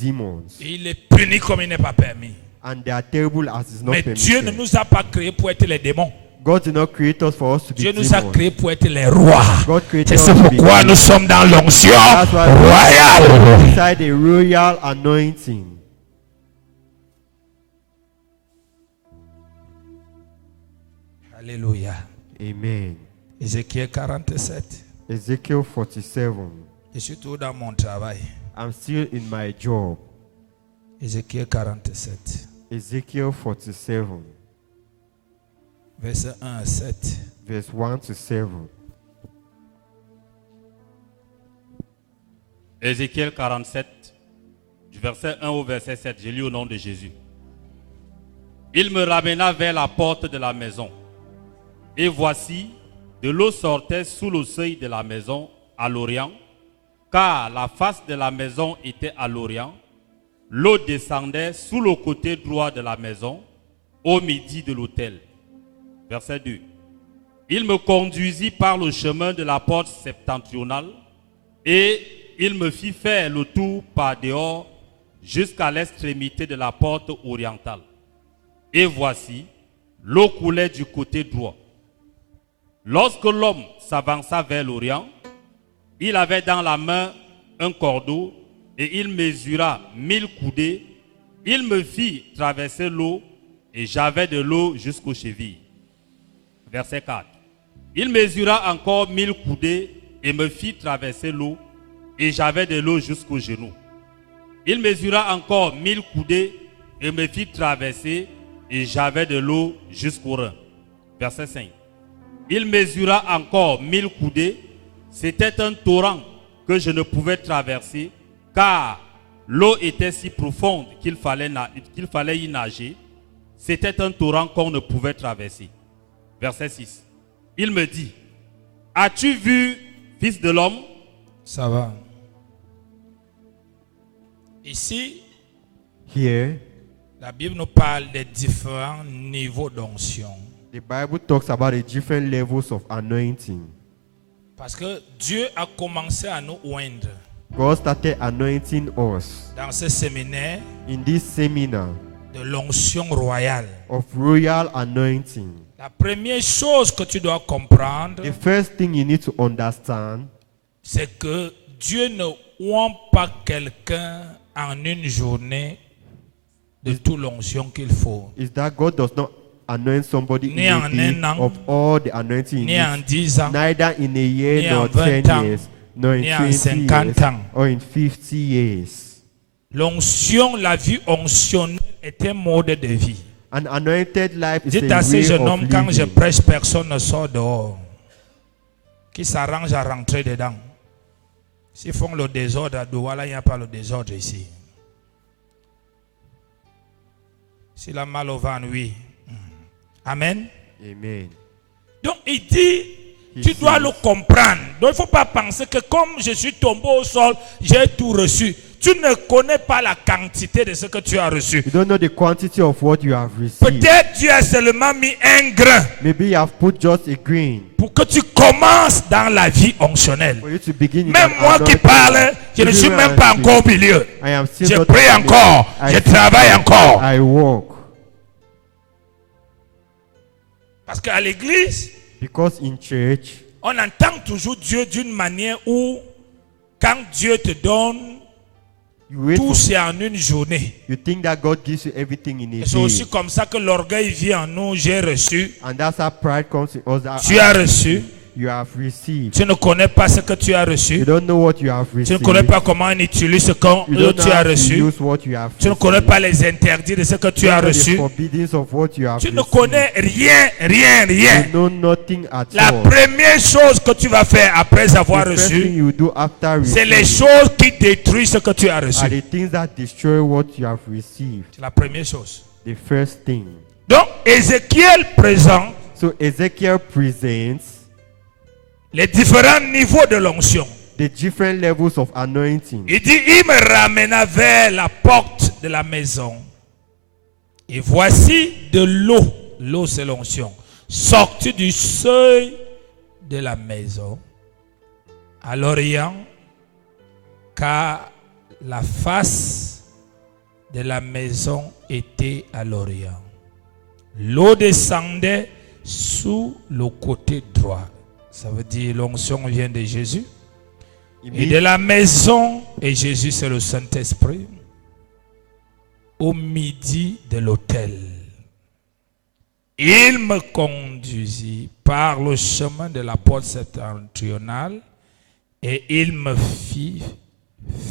demons. Et il est puni comme il n'est pas permis. And they are terrible as is not Mais Dieu ne permitted. nous a pas créés pour être les démons. God did not create us for us to be Dieu nous a demons. créés pour être les rois. God created C'est us to be pourquoi kings. nous sommes dans l'onction That's why we royale. inside a royal anointing. Alléluia. Amen. Ézéchiel 47. Ezekiel 47. Je suis toujours dans mon travail. I'm still in my job. Ézéchiel 47. Ezekiel 47, Verset 1 à 7. verse 1 to 7. Ézéchiel 47, du verset 1 au verset 7, je lis au nom de Jésus. Il me ramena vers la porte de la maison. Et voici, de l'eau sortait sous le seuil de la maison à l'orient, car la face de la maison était à l'orient. L'eau descendait sous le côté droit de la maison, au midi de l'autel. Verset 2. Il me conduisit par le chemin de la porte septentrionale, et il me fit faire le tour par dehors jusqu'à l'extrémité de la porte orientale. Et voici, l'eau coulait du côté droit. Lorsque l'homme s'avança vers l'orient, il avait dans la main un cordeau et il mesura 1000 coudées. Il me fit traverser l'eau et j'avais de l'eau jusqu'aux chevilles. Verset 4. Il mesura encore 1000 coudées et me fit traverser l'eau et j'avais de l'eau jusqu'aux genoux. Il mesura encore 1000 coudées et me fit traverser et j'avais de l'eau jusqu'aux reins. Verset 5. Il mesura encore 1000 coudées. C'était un torrent que je ne pouvais traverser car l'eau était si profonde qu'il fallait y nager. C'était un torrent qu'on ne pouvait traverser. Verset 6. Il me dit, as-tu vu, fils de l'homme? Ça va. Ici, Here, la Bible nous parle des différents niveaux d'onction. the Bible talks about the different levels of anointing. Parce que Dieu a commencé à nous oindre. God started anointing us Dans ce séminaire in this seminar de l'onction royale. of royal anointing. La première chose que tu dois comprendre, The first thing you need to understand c'est que Dieu ne oint pas quelqu'un en une journée de toute l'onction qu'il faut. is that God does not anoint somebody Ni in en a day un an, of all the anointing Ni he en needs, 10 ans, neither in a ni year en nor 20 10 ans, years, nor in ni en 20 50 years, ans. or in 50 years. L'onction, la vie onctionnelle est un mode de vie. An anointed life is Dites a à ces way jeunes of hommes, quand je living. prêche, personne ne sort dehors. Qui s'arrange à rentrer dedans. S'ils font le désordre à Douala, il n'y a pas le désordre ici. S'il a mal au ventre, oui. Amen. Amen. Donc il dit, tu dois le comprendre. Donc il ne faut pas penser que comme je suis tombé au sol, j'ai tout reçu. Tu ne connais pas la quantité de ce que tu as reçu. You don't know the quantity of what you have received. Peut-être Dieu a seulement mis un grain Maybe you have put just a grain pour que tu commences dans la vie onctionnelle. for you to begin in Même an moi qui anointed parle, life. je ne Even suis when même I pas speak, encore au milieu. I am still Je not prie in the encore, I je speak, travaille encore. I walk. Parce qu'à l'église, Because in church, on entend toujours Dieu d'une manière où, quand Dieu te donne, you wait tout for, c'est en une journée. you think that God gives you everything in a Et c'est aussi day. comme ça que l'orgueil vient en nous. J'ai reçu, And that's how pride comes in us. tu as reçu. You have received. Tu ne connais pas ce que tu as You reçu. don't know what you have Tu ne received. connais pas comment on utilise ce que You don't know tu as how to reçu. use what you have Tu ne received. connais pas les interdits de ce que tu You as don't know the reçu. forbiddings of what you have Tu ne received. connais rien. You know nothing at La all. première chose que tu vas faire après avoir The first thing reçu, you do after c'est les receiving choses qui détruisent ce que tu as are reçu. the things that destroy what you have received. C'est la première chose. The first thing. Donc, Ézéchiel présente So Ezekiel presents les différents niveaux de l'onction. the different levels of anointing. Il dit, il me ramena vers la porte de la maison. Et voici de l'eau. L'eau, c'est l'onction. Sortie du seuil de la maison à l'orient, car la face de la maison était à l'orient. L'eau descendait sous le côté droit. Ça veut dire l'onction vient de Jésus. Et de la maison, et Jésus c'est le Saint-Esprit, au midi de l'autel. Il me conduisit par le chemin de la porte septentrionale et il me fit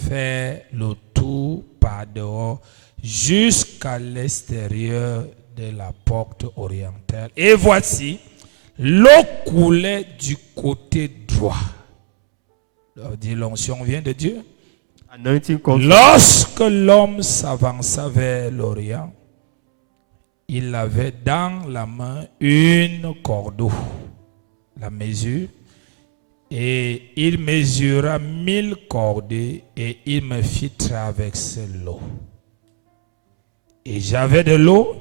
faire le tour par dehors jusqu'à l'extérieur de la porte orientale. Et voici, l'eau coulait du côté droit. L'onction vient de Dieu. Lorsque l'homme s'avança vers l'Orient, il avait dans la main une cordeau, la mesure, et il mesura 1000 cordées et il me fit traverser l'eau. Et j'avais de l'eau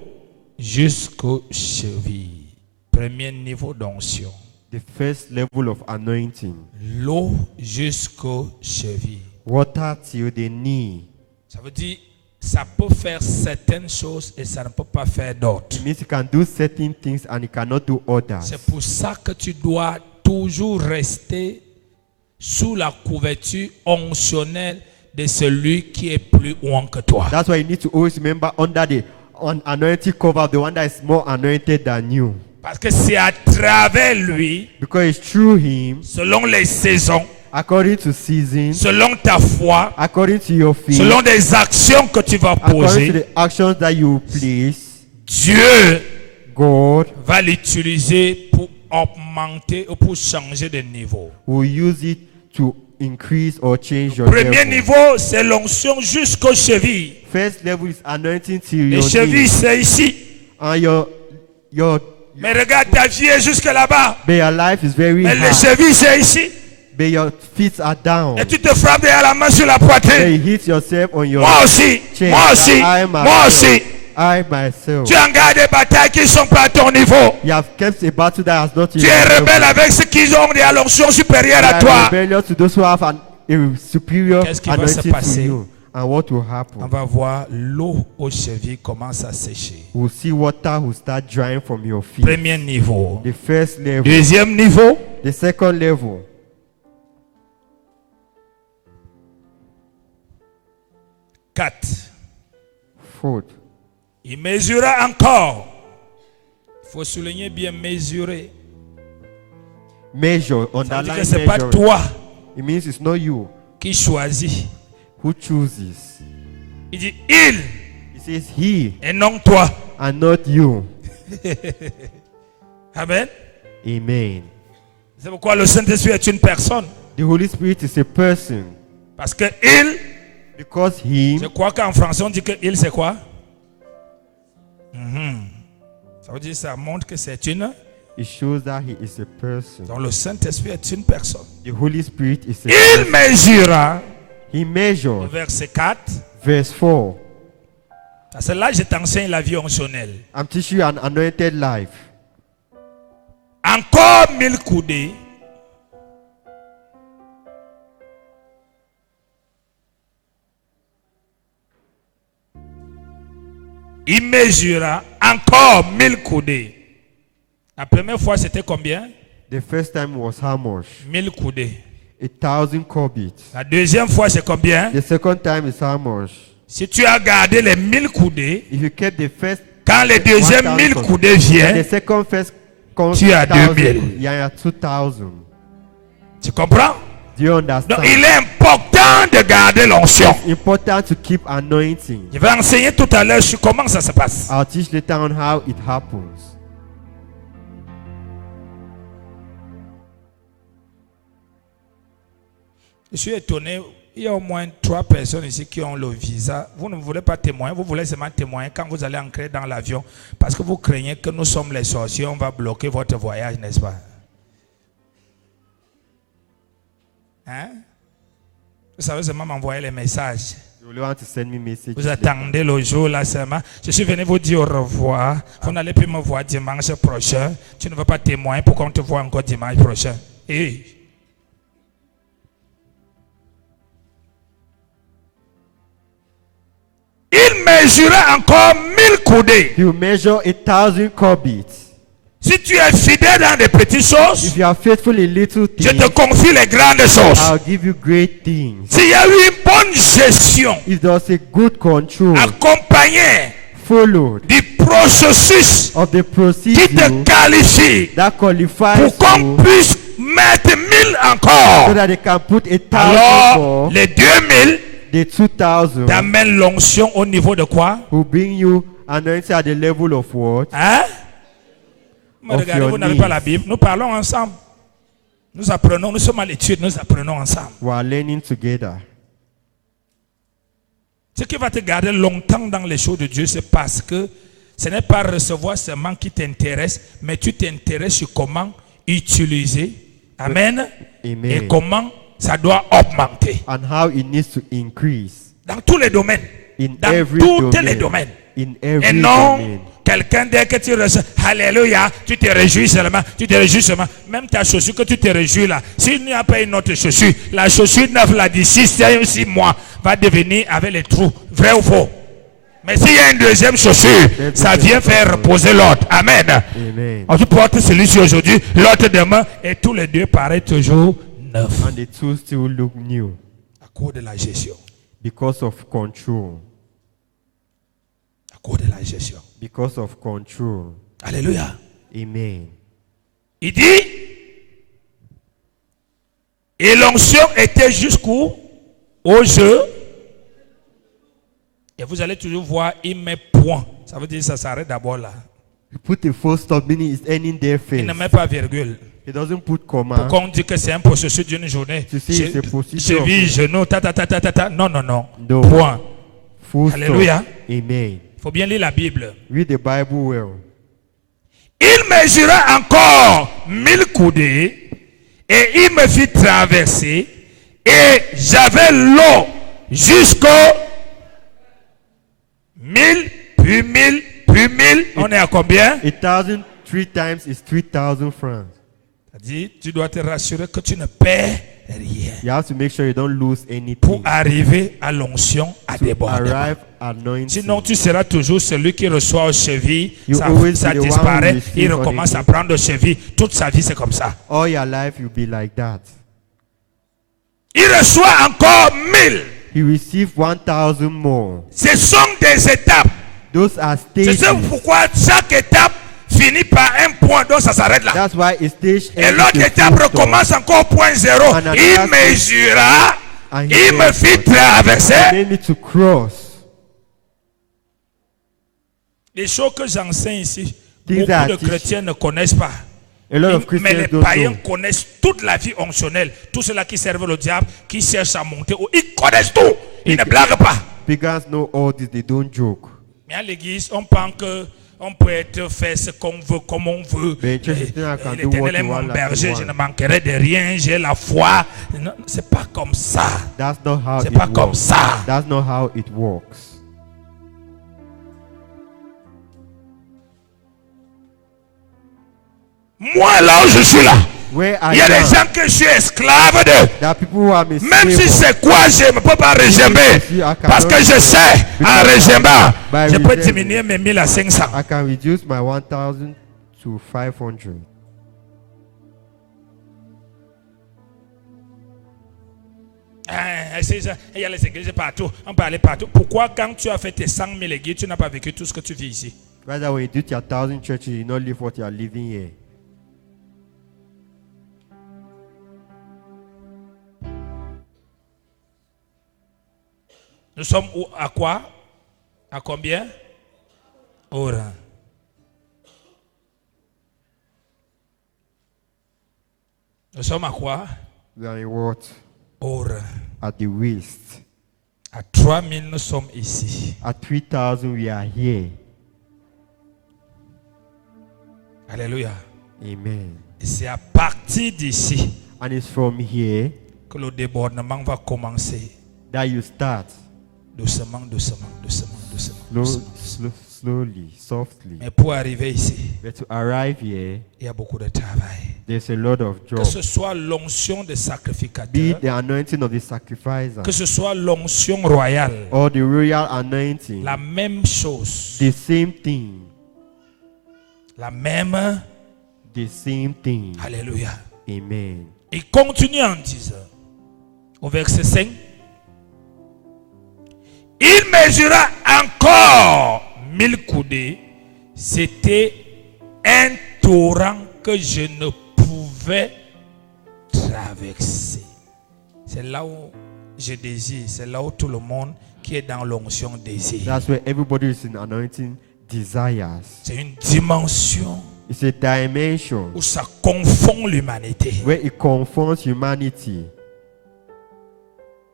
jusqu'aux chevilles. Premier niveau d'onction. The first level of anointing. L'eau jusqu'aux chevilles. Water till the knee. Ça veut dire ça peut faire certaines choses et ça ne peut pas faire d'autres. It means you can do certain things and you cannot do others. C'est pour ça que tu dois toujours rester sous la couverture onctionnelle de celui qui est plus loin que toi. That's why you need to always remember under the anointing cover of the one that is more anointed than you. Parce que c'est à travers lui, Because it's through him, selon les saisons, according to season, selon ta foi, according to your faith, selon les actions que tu vas according to poser, the actions that you place, Dieu God va l'utiliser pour augmenter ou pour changer de niveau. will use it to increase or change your Premier level. niveau, c'est l'onction jusqu'aux chevilles. First level is anointing till Les your chevilles, knee. c'est ici. And your Mais regarde, ta vie est jusque là-bas. but your life is very Mais les high. chevilles, c'est ici. But your feet are down. Et tu te frappes derrière la main sur la Then poitrine. you hit yourself on your Moi aussi, chest. moi aussi, I moi aussi. myself, I myself. Tu engages des batailles qui ne sont pas à ton niveau. You have kept a battle that has not Tu es rebelle avec ceux qui ont des l'onction supérieure à toi. rebellious to those who have a superior Qu'est-ce qui va se anointing to passer? you. And what will On happen? va voir l'eau aux chevilles commence à sécher. We'll see water will start drying from your feet. Premier niveau. The first level. Deuxième niveau. The second level. 4. Fourth. Il mesura encore. Il faut souligner bien mesurer. Measure. Ça veut dire Underline que ce n'est pas measure. toi It means it's not you qui choisis. who chooses. Il dit il It says he et non toi. and not you. Amen. Amen. C'est pourquoi le Saint-Esprit est une personne. The Holy Spirit is a person. Parce que il, Because he, je crois qu'en français on dit que il c'est quoi? Ça veut dire ça montre que c'est une. it shows that he is a person. Donc le Saint-Esprit est une personne. The Holy Spirit is a Il person. mesura, He au measured. verset 4, Verse 4. parce que là je t'enseigne la vie onctionnelle. I'm teaching you an anointed life. Encore 1000 coudées. Il mesura encore 1000 coudées. La première fois c'était combien? The first time was how much? 1000 coudées. 1,000 cubits. La deuxième fois c'est combien? The second time is how much? Si tu as gardé les 1000 coudées, If you kept the first, quand les deuxièmes 1000 1000 coudées viennent, the second first comes Tu as 1,000. 2000. You are 2,000. tu comprends? Do you Donc understand? il est important de garder l'onction. Important to keep anointing. Je vais enseigner tout à l'heure sur comment ça se passe. I'll teach later on how it happens. Je suis étonné, il y a au moins 3 personnes ici qui ont le visa. Vous ne voulez pas témoigner, vous voulez seulement témoigner quand vous allez entrer dans l'avion parce que vous craignez que nous sommes les sorciers, on va bloquer votre voyage, n'est-ce pas? Hein? Vous savez seulement m'envoyer les messages. You will want to send me message. Vous attendez le jour là seulement. Je suis venu vous dire au revoir. Vous n'allez plus me voir dimanche prochain. Tu ne veux pas témoigner pour qu'on te voit encore dimanche prochain. Et il mesurera encore 1000 coudées. He will measure 1,000 cubits. Si tu es fidèle dans des petites choses, If you are faithful in little je things, te confie les grandes choses. I'll give you great things. S'il y a eu une bonne gestion If there's a good control, accompagnée followed du processus of the qui procedure te qualifie that qualifies pour qu'on you, puisse mettre 1000 so encore, that they can put 1,000 alors more, les 2000 the 2,000 t'amènent l'onction au niveau de quoi? will bring you anointing at the level of what? Hein? Mais Of regardez, your vous n'avez pas needs. la Bible. Nous parlons ensemble. Nous apprenons, nous sommes à l'étude, nous apprenons ensemble. We are learning together. Ce qui va te garder longtemps dans les choses de Dieu, c'est parce que ce n'est pas recevoir seulement qui t'intéresse, mais tu t'intéresses sur comment utiliser. Amen. Amen. Et comment ça doit augmenter. And how it needs to increase Dans tous les domaines. in Dans every tous domain. les domaines. In Et every non, domain. quelqu'un dès que tu reçois, alléluia, tu te réjouis seulement, tu te réjouis seulement. Même ta chaussure que tu te réjouis là, s'il n'y a pas une autre chaussure, la chaussure neuve là d'ici 6 mois va devenir avec les trous, vrai ou faux. Mais s'il y a une deuxième chaussure, ça vient faire reposer l'autre. Amen. Amen. On porte celui-ci aujourd'hui, l'autre demain, et tous les deux paraissent toujours neufs. And the two still look new À cause de la gestion. because of control. À cause de la gestion. Because of control. Alléluia. Amen. Il dit, et l'onction était jusqu'où? Au jeu. Et vous allez toujours voir, il met point. Ça veut dire que ça s'arrête d'abord là. You put a full stop, meaning it's ending there Il ne first. met pas virgule. It doesn't put comma. Pourquoi on dit que c'est un processus d'une journée? Tu sais, c'est processus. Cheville, genou, ta. Non. No. Point. Full Alléluia. stop. Amen. Il faut bien lire la Bible. Read the Bible well. Il mesura encore 1000 coudées et il me fit traverser et j'avais l'eau jusqu'au 1000, puis 1000, puis 1000. On est à combien? 1,000 3 times is 3,000 francs. C'est-à-dire, tu dois te rassurer que tu ne perds rien You have to make sure you don't lose anything pour arriver à l'onction à to débordement. arrive anointing. Sinon, tu seras toujours celui qui reçoit aux chevilles, You ça always ça be the one disparaît, who receives il on recommence the à prendre aux chevilles. Toute sa vie, c'est comme ça. All your life you'll be like that. Il reçoit encore 1000. He received 1,000 more. Ce sont des étapes. Those are C'est stages. pourquoi chaque étape finit par un point, donc ça s'arrête là. That's why a stage Et ends l'autre with a étape full stop. recommence encore au point zéro. And another Il stage. mesura, And he il me fit measured. traverser. Made me to cross. Les choses que j'enseigne ici, Things beaucoup that I de teach. chrétiens ne connaissent pas. A lot of Mais les Christians don't païens know. connaissent toute la vie onctionnelle. Tous ceux-là qui servent le diable, qui cherchent à monter, ils connaissent tout. Ils ne blaguent pas. Pagans know all this, they don't joke. Mais à l'église, on pense que on peut être fait ce qu'on veut, comme on veut. Mais church is not can do what L'Éternel est you mon want, like berger, you je want. ne manquerai de rien, j'ai la foi. Non, c'est pas comme ça. That's not how C'est it pas comme works. ça. That's not how it works. Moi, là où je suis là, Where I il y a des am, gens que je suis esclave de. there are people who are Même mislabeled. si c'est quoi, je ne peux pas régimer. Parce que je sais, en régimant, je peux diminuer mes 1000 à 500. I can reduce my 1,000 to 500. C'est ça. Il y a les églises partout. On peut aller partout. Pourquoi, quand tu as fait tes 100 000 églises, tu n'as pas vécu tout ce que tu vis ici? Rather, when you do your 1,000 churches, you not live what you are living here. Nous sommes à quoi? À combien? Au rang. Nous sommes à quoi? We are in what? Au rang. At the waist. À 3000, nous sommes ici. At 3,000, we are here. Alléluia. Amen. Et c'est à partir d'ici And it's from here que le débordement va commencer. that you start. Doucement. Slowly, softly. Mais pour arriver ici, But to arrive here, il y a beaucoup de travail. There's a lot of Que job. ce soit l'onction des Be sacrificateurs, it the anointing of the sacrificer que ce soit l'onction royale, or the royal anointing. la même chose, The same thing. la même. The same thing. Alléluia. Amen. Il continue en disant, au verset 5, il mesura encore 1000 coudées. C'était un torrent que je ne pouvais traverser. C'est là où je désire, c'est là où tout le monde qui est dans l'onction désire. That's where everybody is in anointing desires. C'est une dimension It's a dimension où ça confond l'humanité. where it confronts humanity.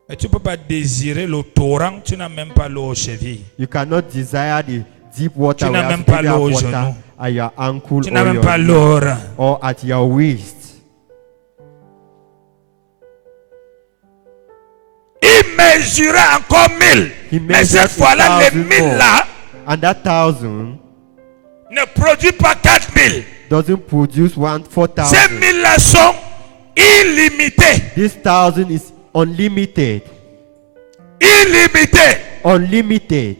Mais tu ne peux pas désirer le torrent, tu n'as même pas l'eau aux chevilles. You cannot desire the deep water Tu n'as where même you pas have l'eau aux water genoux. at your ankle Tu n'as or, même pas your, l'eau au rein. or at your waist. Il mesura encore 1000. He Mais measured cette fois-là, les 1,000 1000 more. là And that 1,000 ne produit pas 4000. doesn't produce Ces 4,000. 1000 là sont illimités. This 1,000 is unlimited. Illimités. Unlimited.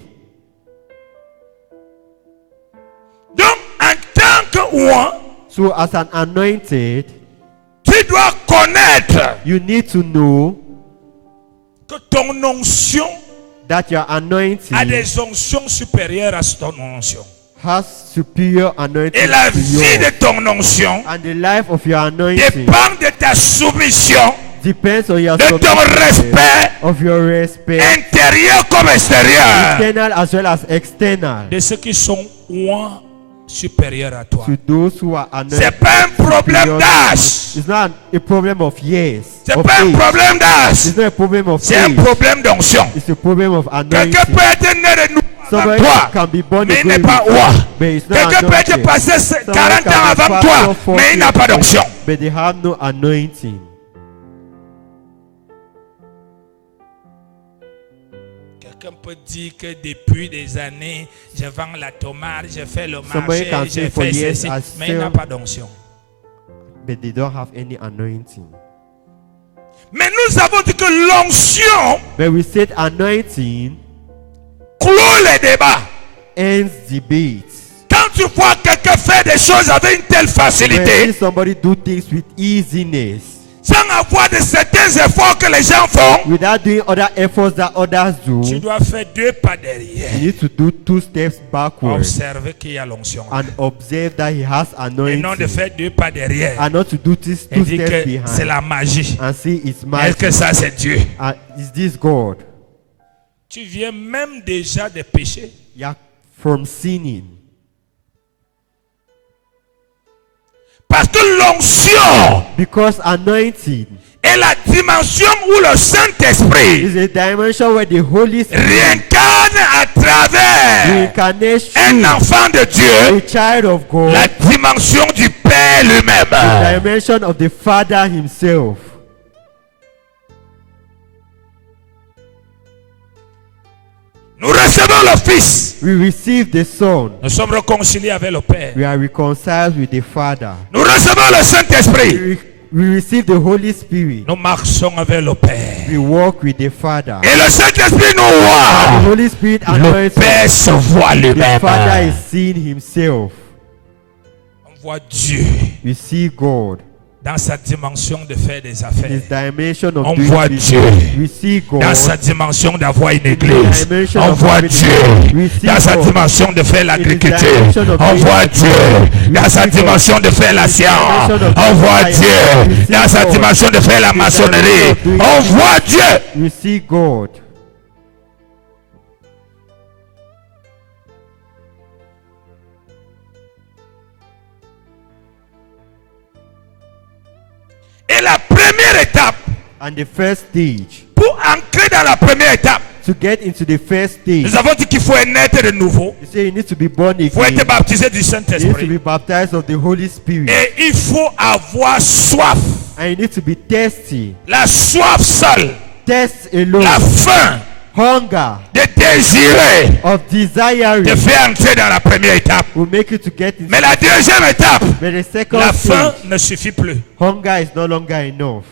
Donc, en tant que ouan, So as an anointed, tu dois connaître you need to know que ton onction that your anointing a des onctions supérieures à ton onction. has superior anointing Et la to vie yours. de ton onction And the life of your anointing dépend de ta soumission, depends on your de ton submission, respect of your respect, intérieur comme extérieur, internal as well as external, de ceux qui sont ouan supérieurs à toi. to those who are anointed. C'est pas un problème superior. d'âge. It's not a problem of years. C'est of pas un age. problème d'âge. It's not a problem of C'est un age. problème d'onction. It's a problem of Quelqu'un anointing. peut être né de nouveau avant Somebody toi, can be born mais il n'est again pas with you, ouan. but it's not Quelqu'un peut être anointed. passé Somebody 40 can ans be avant pastor toi, 40 mais il n'a pas d'onction. But they have no anointing. Quelqu'un peut dire que depuis des années, je vends la tomate, je fais le Somebody marché, can je say for fais years, ceci, I mais il n'a still- pas d'onction. But they don't have any anointing. Mais nous avons dit que l'onction But we said anointing clôt les débats. ends debates. Quand tu vois quelqu'un faire des choses avec une telle When facilité, you see somebody do things with easiness, sans avoir de certains efforts que les gens font, without doing other efforts that others do, tu dois faire 2 pas derrière. you need to do 2 steps backwards Observer qu'il y a l'onction. and observe that he has Et non de anointing, faire 2 pas derrière. and not to do this Et 2 dire steps que c'est behind la magie. and see it's Est-ce magic. que ça c'est Dieu? Is this God? Tu viens même déjà de pécher. Yeah, from sinning. Parce que l'onction Because anointing est la dimension où le Saint-Esprit is a dimension where the Holy Spirit réincarne à travers reincarnates un you, enfant de a Dieu, child of God, la dimension du Père the lui-même. dimension of the Father himself. Nous recevons le Fils. We receive the Son. Nous sommes réconciliés avec le Père. We are reconciled with the Father. Nous recevons le Saint-Esprit. We receive the Holy Spirit. Nous marchons avec le Père. We walk with the Father. Et le Saint-Esprit nous The voit. Holy Spirit Le anoints Père us. se voit The Father lui-même. is seeing himself. On voit Dieu We see God. dans sa dimension de faire des His affaires. dimension of On doing voit business. Dieu We see God. Dans sa dimension d'avoir une église. dimension On of voit having Dieu a- we see dans sa God. dimension de faire l'agriculture. dimension of On being voit a- Dieu we dans sa see God. dimension de faire la science. dimension of On being voit science. We Dieu see dans sa God. dimension de faire la maçonnerie. dimension of doing On voit Dieu. We see God. Et la première étape, And the first stage, pour entrer dans la première étape, to get into the first stage, nous avons dit qu'il faut naître de nouveau. you say you need to be born Il faut again. être baptisé du You need to Saint-Esprit. be baptized of the Holy Spirit. Et il faut avoir soif. And you need to be thirsty. La soif seule. Thirst alone. La faim Hunger de désirer, of desiring te fait entrer dans la première étape. will make you to get into Mais la deuxième étape, but the second la faim stage, ne suffit plus. hunger is no longer enough.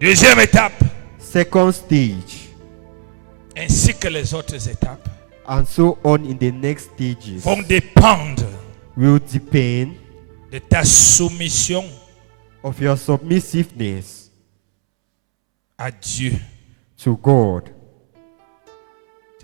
La deuxième étape, Second stage, ainsi que les autres étapes, and so on in the next stages, vont dépendre will depend de ta soumission of your submissiveness à Dieu. to God.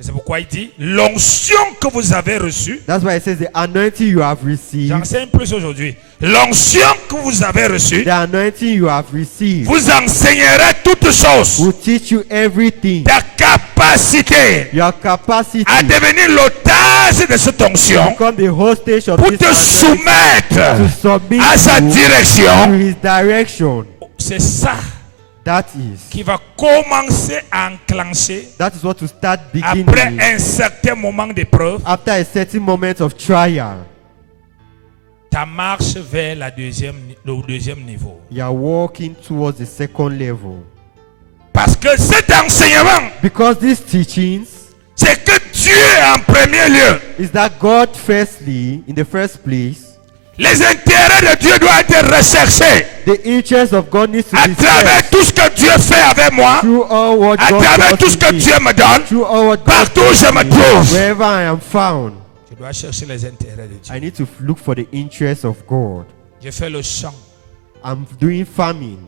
C'est pourquoi il dit, l'onction que vous avez reçue, That's why it says the anointing you have received, j'enseigne plus aujourd'hui, l'onction que vous avez reçue, the anointing you have received vous enseignerez toutes choses. will teach you everything. Ta capacité Your capacity à devenir l'otage de cette to onction become the hostage of pour this te anointing, soumettre to submit à sa to direction. his direction. C'est ça That is qui va commencer à enclencher what will start beginning après un certain moment d'épreuve after a certain moment of trial. ta marche vers le deuxième niveau. You are walking towards the second level. Parce que cet enseignement, Because these teachings c'est que Dieu en premier lieu. is that God firstly, in the first place, Les intérêts de Dieu doivent être recherchés the interest of God needs to à be travers served tout ce que Dieu fait avec moi, through all what à God travers does tout ce que in me, Dieu me donne. through all what God Partout où does je in me me, trouve, wherever I am found. je dois chercher les intérêts de Dieu. I need to look for the interest of God. Je fais le champ. I'm doing farming.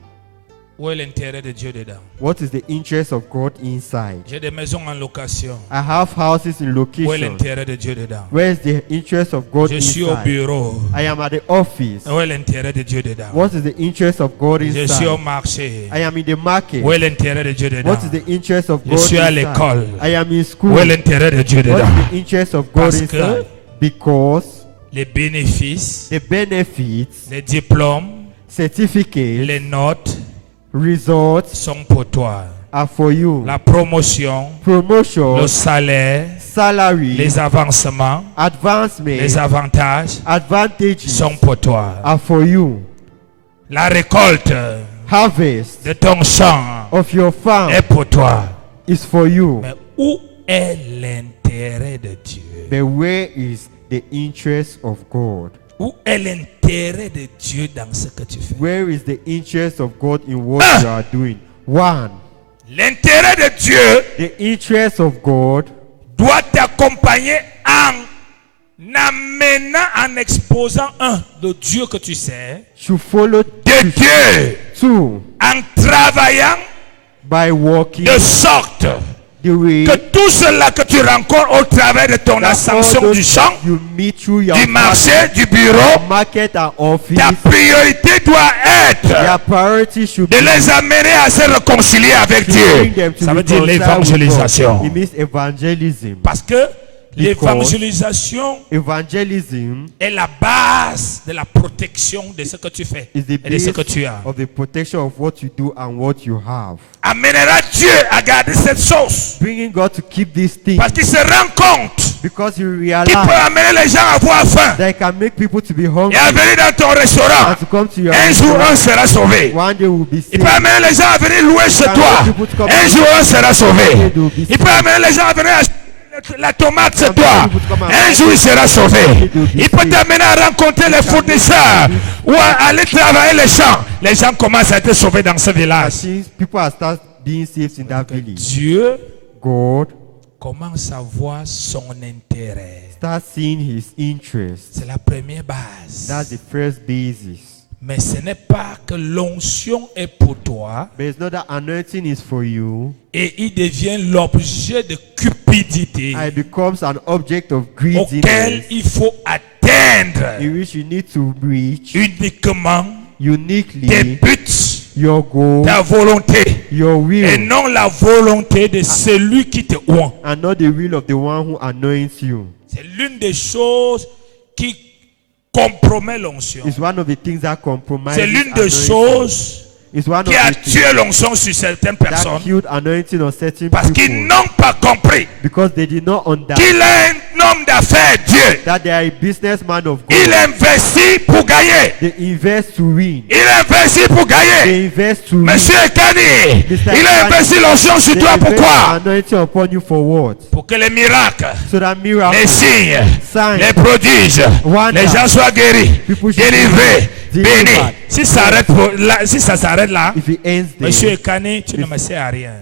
Où est l'intérêt de Dieu dedans? What is the interest of God inside? J'ai des maisons en location. I have houses in Où est location. l'intérêt de Dieu dedans? Where is the interest of God Je suis au inside? bureau. I am at the office. Où est l'intérêt de Dieu dedans? What is the interest of God Je suis au inside? marché. I am in the market. Où est l'intérêt de Dieu dedans? What is the interest of Je God suis à inside? l'école. I am in school. Où est What l'intérêt de Dieu dedans? is the interest of God Parce que inside? Because les bénéfices, the benefits, les diplômes, certificates, les notes results sont pour toi. are for you. La promotion, Promotion, le salaire, salary, les avancements, advancement, les avantages advantages sont pour toi. are for you. La récolte Harvest de ton champ of your farm est pour toi. is for you. Mais où est l'intérêt de Dieu? But where is the interest of God? Où est l'intérêt de Dieu dans ce que tu fais? Where is the interest of God in what you are doing? One, L'intérêt de Dieu the interest of God doit t'accompagner en amenant, en exposant le Dieu que tu sais, should follow de Dieu, two, en travaillant by walking de sorte the way que tout cela que tu rencontres au travers de ton that all ascension those du champ, you meet through your du marché, du bureau, market and office, ta priorité doit être their priority should de be les amener à se réconcilier avec to bring Dieu. them to Ça veut dire reconcile with God. l'évangélisation. It means evangelism. Parce que l'évangélisation Evangelism est la base de la protection de ce que tu fais is the et de ce base que tu as. of the protection of what you do and what you have. Amènera Dieu à garder cette chose. Bringing God to keep these things Parce qu'il se rend compte because you qu'il realize peut amener les gens à avoir faim that it can make people to be hungry et à venir dans ton restaurant. and to come to your Un jour, un restaurant. sera sauvé. One day will be Il peut saved. amener les gens à venir louer chez toi. Un jour, un sera sauvé. Il peut amener les gens à venir acheter la tomate chez toi. Un jour, il sera sauvé. Il peut t'amener à rencontrer les fournisseurs ou à aller travailler les champs. Les gens commencent à être sauvés dans ce village. Since people are start being saved in that village, Dieu God commence à voir son intérêt. start seeing His interest. C'est la première base. That's the first basis. Mais ce n'est pas que l'onction est pour toi But it's not that anointing is for you. et il devient l'objet de cupidité And it becomes an object of auquel greediness il faut atteindre in which you need to reach uniquement tes uniquely buts, your goal, ta volonté your et will, non la volonté de celui qui te oint. and not the will of the one who anoints you. C'est l'une des choses qui compromet l'onction. It's one of the things that compromises C'est l'une des anointing. choses It's one of qui a the things tué l'onction sur certaines that personnes killed anointing on certain parce qu'ils people n'ont pas compris because they did not understand qu'il y a un homme d'affaires Dieu. that they are a businessman of Il God. investit pour gagner. They invest to win. Il investit pour gagner. They invest to win. Monsieur Kani, Mr. il a Kani, investi l'onction sur They toi. invest Pourquoi? anointing upon you for what? Pour que les miracles, So that les miracles, signes, signs, les prodiges, wonders, les gens soient guéris, people should délivrés, be bénis. delivered. Si ça s'arrête là, if it ends there, Monsieur Kani, tu ne me sers à rien.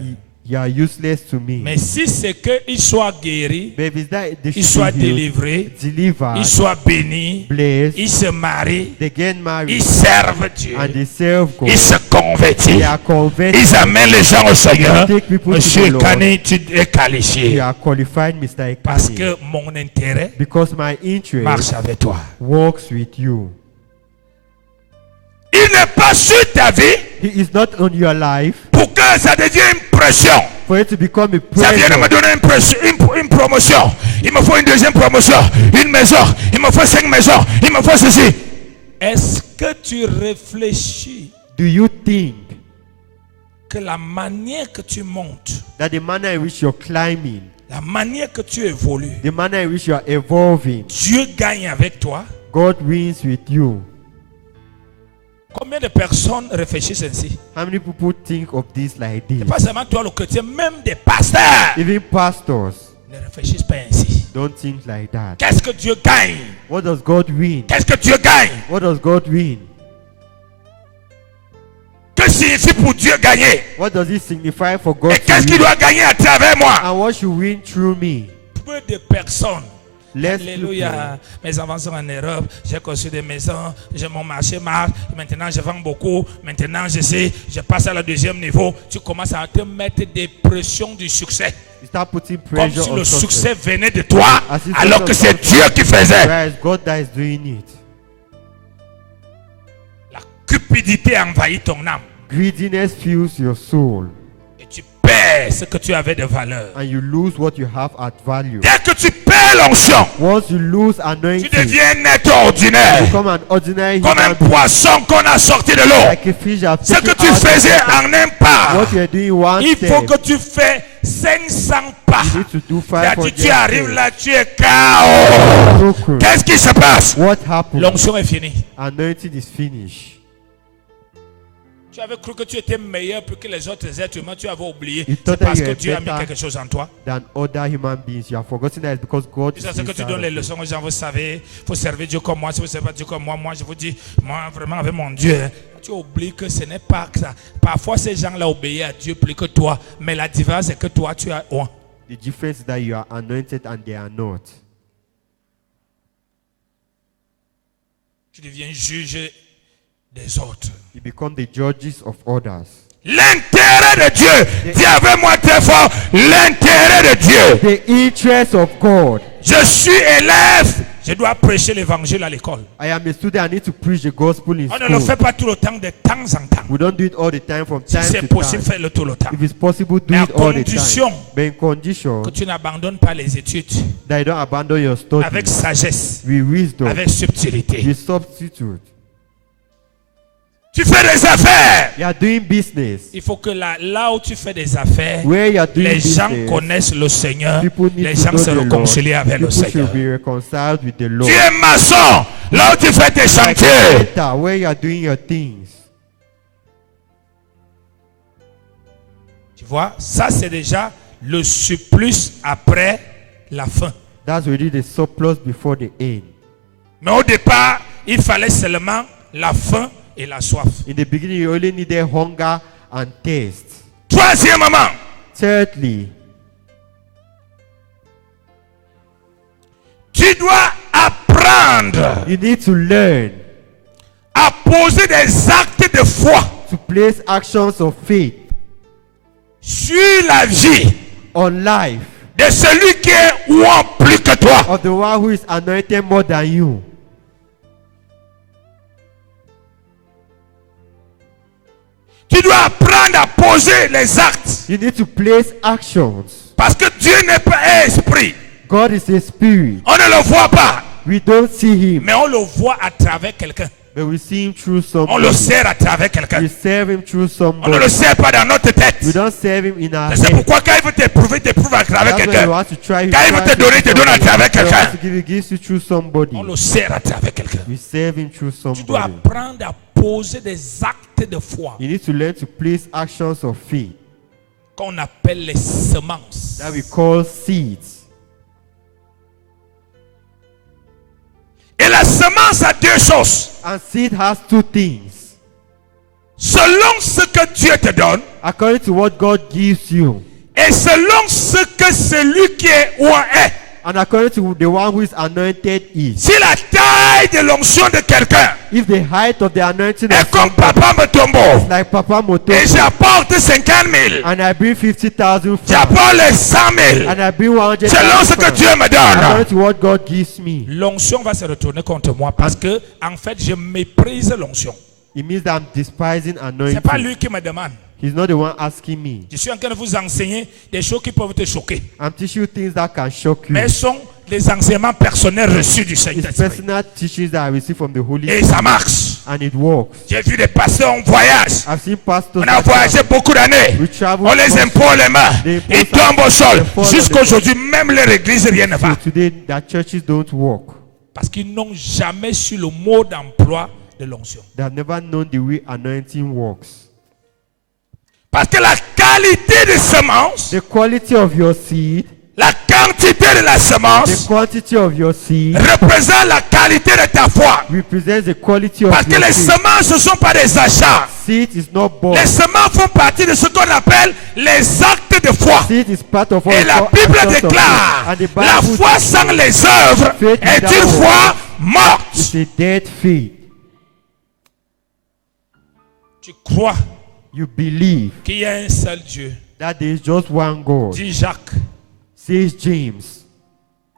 you are useless to me. Mais si c'est qu'il soit guéri, But if it's that they il should soit be healed, délivré, delivered, il soit béni, blessed, il se marie, they get married, ils servent Dieu, and they serve God. ils se convertissent, They are converted. ils amènent les gens au Seigneur. Take people to Monsieur the Lord. Kani, tu es You qualifié are qualified, Mr. parce Ekani, que mon intérêt because my interest marche avec toi. works with you. Il n'est pas sur ta vie He is not on your life pour que ça devienne une pression. for it to become a Ça vient de me pressure. donner une promotion. Il me faut une deuxième promotion, une maison. Il me faut 5 maisons. Il me faut ceci. Est-ce que tu réfléchis Do you think que la manière que tu montes, that the manner in which you're climbing, la manière que tu évolues, the manner in which you are evolving, Dieu gagne avec toi? God wins with you? Combien de personnes réfléchissent ainsi? How many people think of this like this? C'est pas seulement toi le chrétien, même des pasteurs Even pastors ne réfléchissent pas ainsi. don't think like that. Qu'est-ce que Dieu gagne? What does God win? Qu'est-ce que Dieu gagne? What does God win? Que signifie pour Dieu gagner? What does it signify for God Et to qu'est-ce qu'il win? doit gagner à travers moi? And what should win through me? Peu de personnes. Less people. Alléluia. Mes enfants sont en Europe. J'ai construit des maisons. J'ai mon marché marche. Maintenant, je vends beaucoup. Maintenant, je sais. Je passe à la deuxième niveau. Tu commences à te mettre des pressions du succès. You start putting Comme pressure si on le success. succès venait de toi. As if Alors que c'est Dieu qui faisait. Whereas God that is doing it. La cupidité envahit ton âme. Greediness fills your soul, Et tu perds ce que tu avais de valeur. and you lose what you have at value. Dès que tu perds l'onction, Once you lose tu anointing, deviens un être ordinaire. become an ordinary Comme un human being, poisson qu'on a sorti de l'eau. like a fish that Ce que taken tu out of faisais water. en un pas, What you are doing one il faut step, que tu fais 500 pas. you need to do C'est-à-dire 500 tu arrives steps. là, tu es KO. Broken. Qu'est-ce qui se passe? What happened? L'onction est finie. Anointing is finished. Tu avais cru que tu étais meilleur plus que les autres êtres humains. Tu avais oublié. You C'est thought that parce you que were Dieu a mis better quelque chose en toi. than other human beings. You have forgotten that it's because God is C'est ce que tu inside donnes les of you. leçons aux gens. Vous savez, il faut servir Dieu comme moi. Si vous ne servez pas Dieu comme moi, je vous dis, moi vraiment avec mon Dieu. Tu oublies que ce n'est pas que ça. Parfois, ces gens-là obéissent à Dieu plus que toi. Mais la différence, c'est que toi, tu as un. The difference is that you are anointed and they are not. Tu deviens juge des autres. You become the judges of others. L'intérêt de Dieu. Dis avec moi très fort, l'intérêt de Dieu. The interest of God. Je suis élève. Je dois prêcher l'évangile à l'école. I am a student. I need to preach the gospel in On ne le fait school. pas tout le temps, de temps en temps. We don't do it all the time from Si time c'est to possible, time. fais-le tout le temps. If it's possible, do Mais à it all the condition time. But in condition que tu n'abandonnes pas les études that you don't abandon your avec studies sagesse, with wisdom, avec subtilité. with substitute. Tu fais des affaires. You are doing business. Il faut que là où tu fais des affaires, Where you are doing les gens business, connaissent le Seigneur. people need Les to gens know se the Lord. réconcilient avec le People Seigneur. should be reconciled with the Lord. Tu es maçon. Là où tu fais tes Like a chantiers. carpenter, where you are doing your things. Tu vois, ça c'est déjà le surplus après la fin. That's already the surplus before the end. Mais au départ, il fallait seulement la faim et la soif. In the beginning, you only needed hunger and taste. Troisièmement, Thirdly, tu dois apprendre you need to learn à poser des actes de foi to place actions of faith sur la vie on life de celui qui est ou en plus que toi. of the one who is anointed more than you. Tu dois apprendre à poser les actes. You need to place actions. Parce que Dieu n'est pas esprit. God is a spirit. On ne le voit pas, We don't see him, mais on le voit à travers quelqu'un. But we see him through On le somebody. sert à travers quelqu'un. We serve him through On ne le somebody. sert pas dans notre tête. We don't serve him in our C'est head. pourquoi quand il veut t'éprouver, t'éprouve à travers That's when you quelqu'un. want to try. Quand il veut te donner, il te donne à travers When he quelqu'un. wants to give, he gives you through somebody. On le sert à travers quelqu'un. We serve him through Tu dois somebody. apprendre à poser des actes de foi You need to learn to place actions of faith qu'on appelle les semences. that we call seeds. Et la semence a deux choses. And seed has two things. Selon ce que Dieu te donne According to what God gives you, et selon ce que celui qui est ou est. and according to the one who is anointed is. Si la taille de l'onction de quelqu'un If the height of the anointing est of comme somebody Papa Mutombo is like Papa Moto, et j'apporte 50 000, and I bring 50,000 francs, j'apporte les 100 000, and I bring 100,000 selon ce que francs, Dieu me according donne. to what God gives me, L'onction va se retourner contre moi parce que, en fait, je méprise l'onction. it means that I'm despising C'est pas anointing. lui qui me demande. He's not the one asking me. Je suis en train de vous enseigner des choses qui peuvent te choquer. I'm teaching you things that can shock you. Mais ce sont les enseignements personnels reçus du It's Saint-Esprit. personal teachings that I receive from the Holy Et Spirit, ça marche. and it works. J'ai vu des pasteurs en voyage. I've seen pastors On a that voyagé travel. beaucoup d'années. We travel On les from- impose les mains. They impose Ils tombent au sol. they fall on Jusqu'à the- aujourd'hui, même leur église, rien ne va. So today, that churches don't work. Parce qu'ils n'ont jamais su le mot d'emploi de l'onction. They have never known the way anointing works. Parce que la qualité de semence, The quality of your seed, la quantité de la the semence quantity of your seed représente la qualité de ta foi. represents the quality of Parce que your les seed. semences ne sont pas des achats. Seed is not bought. Les semences font partie de ce qu'on appelle les actes de foi. Seed is part of what Et we la call Bible actions of déclare, faith. And the Bible la foi sans les œuvres Faith est without une foi works morte. It's a dead faith. Tu crois You believe qu'il y a un seul Dieu. that there is just one God. Dis Jacques, Says James,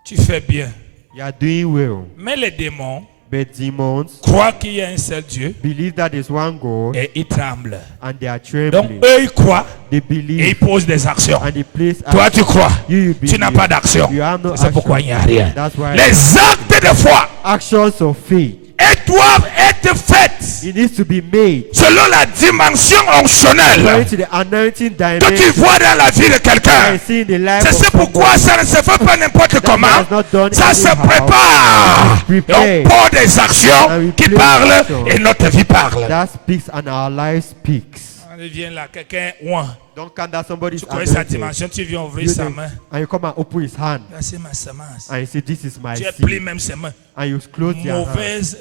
tu fais bien. you are doing well. Mais les démons But demons croient qu'il y a un seul Dieu believe that there is one God, et ils tremblent. and they are Donc trembling. eux ils croient They et believe ils posent des actions. and they place Toi action. tu crois, You tu n'as believe. pas d'action. You have no C'est pourquoi il n'y a action. rien. That's why Les actes de foi actions of faith, doivent être faits it needs to be made selon la dimension onctionnelle according to the anointing que tu dimension vois dans la vie de quelqu'un. I see in the life C'est of pourquoi someone. ça ne se fait pas n'importe comment. has not done Ça se anyhow. prépare. Et Prepare. on porte des actions And we qui place parlent action. et notre vie parle. That speaks and our life speaks. On vient là, quelqu'un, ouin. Don't count that somebody is Tu connais sa anointed. dimension, tu viens ouvrir You sa think- main. and you come and open his hand Là, c'est ma semence. and you say, this is my Tu plies seed. même ses mains. And you close your hand.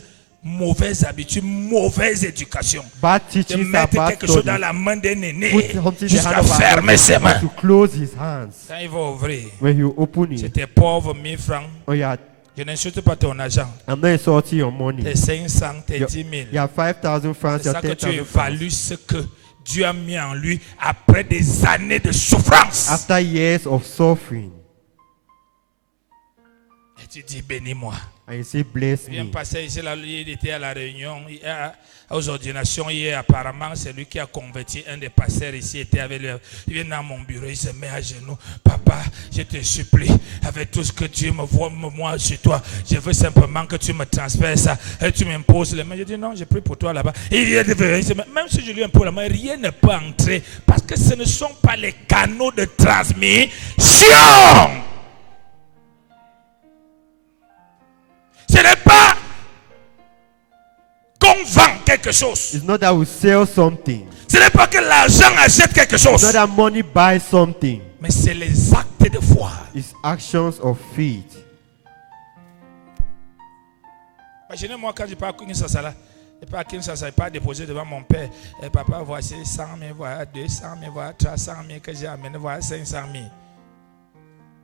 Mauvaise habitude, mauvaise éducation. Bad De teachings are mettre bad quelque chose dans studies. la main d'un aîné Put something in the hand jusqu'à of our fermer ses husband mains. to close his hands. Quand il va ouvrir, When you open it, c'était pauvre 1000 francs. oh yeah, Je n'insulte pas ton argent. I'm not insulting your money. Tes 500, tes You 10 000. you have 5,000 francs, C'est you ça have que tu 10,000 francs. évalues ce que Dieu a mis en lui après des années de souffrance. After years of suffering, Et tu dis, bénis-moi. and you say, bless Il vient me. passer ici, là, il était à la réunion, aux ordinations hier, apparemment, c'est lui qui a converti un des pasteurs ici, était avec lui. Il vient dans mon bureau, il se met à genoux. Papa, je te supplie, avec tout ce que Dieu me voit, moi, chez toi, je veux simplement que tu me transfères ça. Et tu m'imposes les mains. Je dis, non, j'ai pris pour toi là-bas. Il vient de venir, il se met, même si je lui impose la main, rien ne peut entrer, parce que ce ne sont pas les canaux de transmission. Ce n'est pas qu'on vend quelque chose. It's not that we sell something. Ce n'est pas que l'argent achète quelque It's chose. not that money buys something. Mais c'est les actes de foi. It's actions of faith. Imaginez-moi quand je pars à Kinshasa là. Je pars à Kinshasa, je pars déposer devant mon père. Et papa, voici 100 000, voilà 200 000, voilà 300 000 que j'ai amené, voilà 500 000.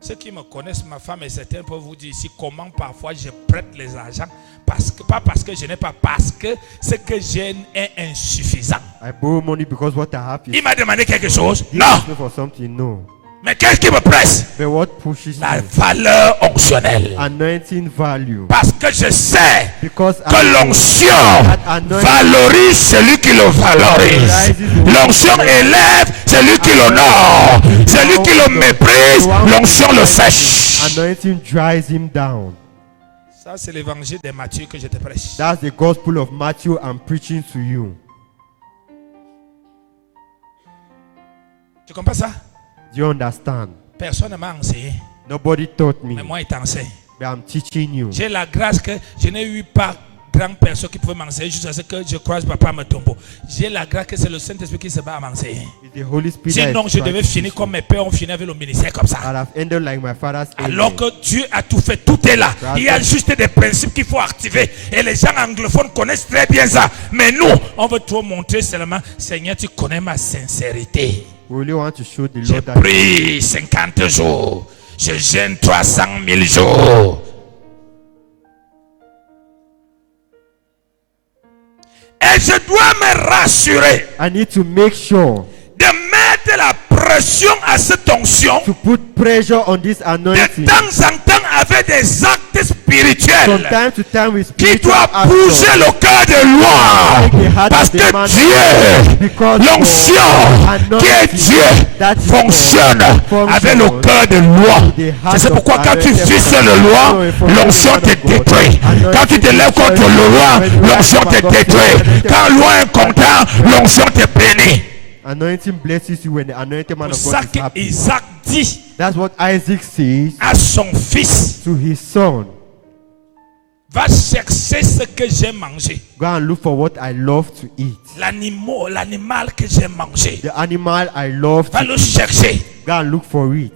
Ceux qui me connaissent, ma femme et certains peuvent vous dire ici comment parfois je prête les argents. Pas parce que je n'ai pas, parce que ce que j'ai est insuffisant. I borrow money because what I have is Il m'a demandé quelque chose. He Non. asked me for something. No. Mais qu'est-ce qui me presse? But what pushes La me? valeur onctionnelle. Anointing value. Parce que je sais Because que I know l'onction that anointing valorise celui qui le valorise. L'onction élève celui qui l'honore. Celui qui le méprise, l'onction le sèche. anointing dries him down. Ça, c'est l'évangile de Matthieu que je te prêche. That's the gospel of Matthew I'm preaching to you. Tu comprends ça? Do you understand? Personne ne m'a enseigné. Nobody taught me, Mais moi, il t'enseigne. but I'm teaching you. J'ai la grâce que je n'ai eu pas grande personne qui pouvait m'enseigner jusqu'à ce que je croise papa me tombeau. J'ai la grâce que c'est le Saint-Esprit qui se bat à m'enseigner. It's the Holy Spirit that Sinon, is je trying devais to finir teach comme you. mes pères ont fini avec le ministère comme ça. I'd have ended like my father's Alors amen. que Dieu a tout fait, tout est là. Il y a juste des principes qu'il faut activer. Et les gens anglophones connaissent très bien ça. Mais nous, on veut trop montrer seulement, Seigneur, tu connais ma sincérité. We really want to show the Je Lord that prie 50 jours. Je jeûne 300 000 jours. Et je dois me rassurer I need to make sure de mettre la pression à cette onction to put pressure on this de anointing. temps en temps avec des actes spirituels From time to time with qui spiritual doit action. bouger le cœur de loi. Parce que Dieu, l'onction qui est Dieu, fonctionne avec le cœur de loi. C'est pourquoi quand tu fices le loi, l'onction te détruit. Quand tu te lèves contre le loi, l'onction te détruit. Quand le loi est content, l'onction te bénit. Anointing blesses you when the anointed man C'est of ça God is happy. qu'Isaac dit That's what Isaac says à son fils. to his son. Va chercher ce que j'ai mangé. Go and look for what I love to eat. L'animal que j'ai mangé. The animal I love Va to le eat. chercher. Go and look for it.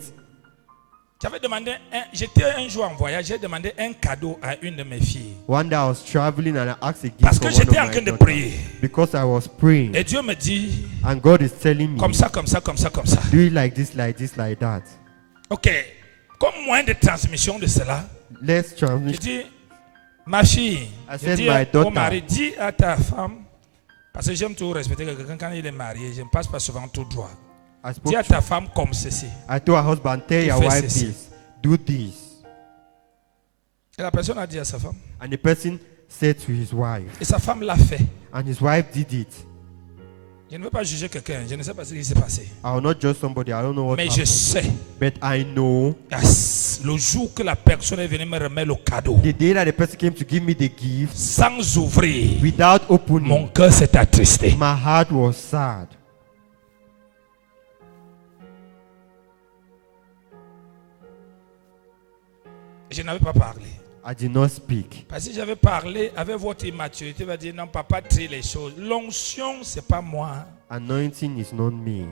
J'avais demandé, j'étais un jour en voyage, j'ai demandé un cadeau à une de mes filles. One day I was traveling and I asked a gift Parce for que one j'étais of en my train de daughters. prier. Because I was praying. Et Dieu me dit, And God is telling me, comme ça, comme ça, comme ça, comme ça. do it like this, like this, like that. Ok. Comme moyen de transmission de cela, Let's je transition. dis, ma fille, I je said, dis my au daughter. mari, dis à ta femme, parce que j'aime toujours respecter quelqu'un quand il est marié, je ne passe pas souvent tout droit. I Dis à spoke ta femme comme ceci. I told her husband, tell Tu your fais wife ceci. this. Do this. Et la personne a dit à sa femme. And the person said to his wife. Et sa femme l'a fait. And his wife did it. Je ne veux pas juger quelqu'un, je ne sais pas ce qui s'est passé. I will not judge somebody. I don't know what Mais je happened. sais, But I know le jour que la personne est venue me remettre le cadeau, the day that the person came to give me the gift, sans ouvrir, without opening, mon cœur s'est attristé. my heart was sad. Je n'avais pas parlé. I did not speak. Parce que si j'avais parlé avec votre immaturité, va dire non, papa, trie les choses. L'onction, c'est pas moi. Anointing is not me.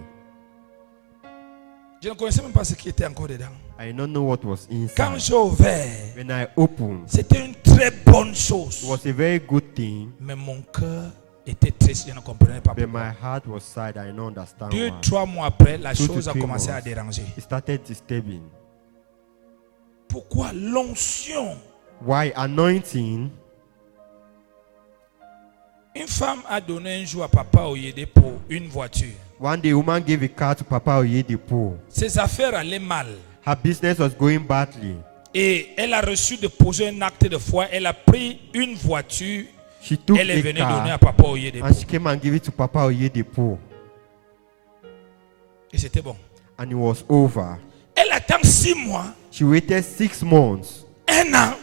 Je ne connaissais même pas ce qui était encore dedans. I don't know what was Quand inside. j'ai ouvert, When I opened, c'était une très bonne chose. it was a very good thing, Mais mon cœur était triste, je ne comprenais pas but pourquoi. my heart was sad. I don't understand 2-3 why. mois après, la 2 to chose a 3 commencé à months. déranger. It started disturbing. Pourquoi l'onction? Why anointing? Une femme a donné un jour à papa Oyede pour une voiture. One day, a woman gave a car to Papa Oyedepo. Ses affaires allaient mal. Her business was going badly. Et elle a reçu de poser un acte de foi. Elle a pris une voiture. She took Elle est a venue donner à car papa Oyede. and she came and gave it to Papa Oyedepo. Et c'était bon. And it was over. Elle attend 6 mois, She waited 6 months, 1 an.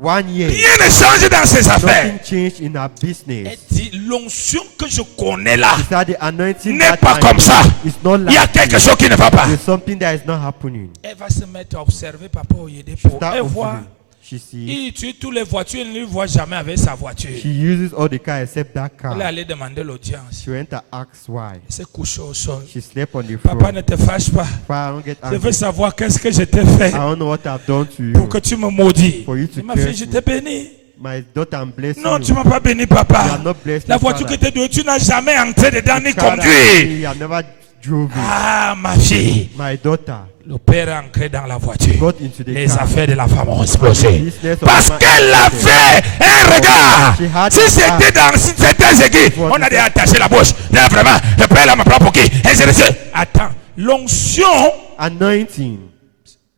1 year. Rien ne change dans ses affaires. Nothing changed in her Elle business. dit, l'onction que je connais là She said the anointing n'est that pas I comme know ça. is not Il y a like quelque this. chose qui ne va pas. There's something that is not happening. Elle va se mettre à observer papa Oyede. She Elle start voit, observing. She sees. il utilise toutes les voitures, il ne lui voit jamais avec sa voiture. She uses all the car except that Elle est car. allée demander l'audience. She went to ask why. Elle s'est couchée au sol. She slept on the Papa, floor. ne te fâche pas. Papa, I don't get Je veux angry. savoir qu'est-ce que je t'ai fait I don't know what I've done to pour you. que tu me maudis. For you to Et ma fille, curse je me. t'ai béni. My daughter, I'm blessing Non, you. tu m'as pas béni, You are papa. not blessed La me, voiture que Father. tu as donnée, tu n'as jamais entré dedans ni The car that conduit. I have never drove it. Ah, ma fille. My daughter Le père est entré dans la voiture. got into the Les car. affaires de la femme ont explosé. Business of Parce man- qu'elle avait un regard. Si c'était dans certaines églises, on a déjà attaché la bouche. Là, vraiment, le père là me prend pour qui? Ainsi de suite. Attends, l'onction, Anointing.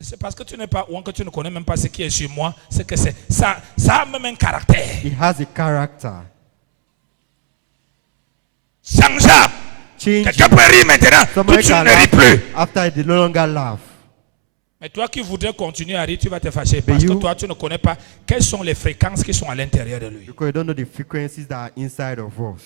c'est parce que tu n'es pas, ou que tu ne connais même pas ce qui est chez moi, c'est que c'est ça, ça a même un caractère. It has a character. Changeable. Change. Quelqu'un peut rire maintenant, tout de Somebody suite can ne rit laugh plus. after they no longer laugh. Mais toi qui voudrais continuer à rire, tu vas te fâcher parce que toi, tu ne connais pas quelles sont les fréquences qui sont à l'intérieur de lui. Because you don't know the frequencies that are inside of us.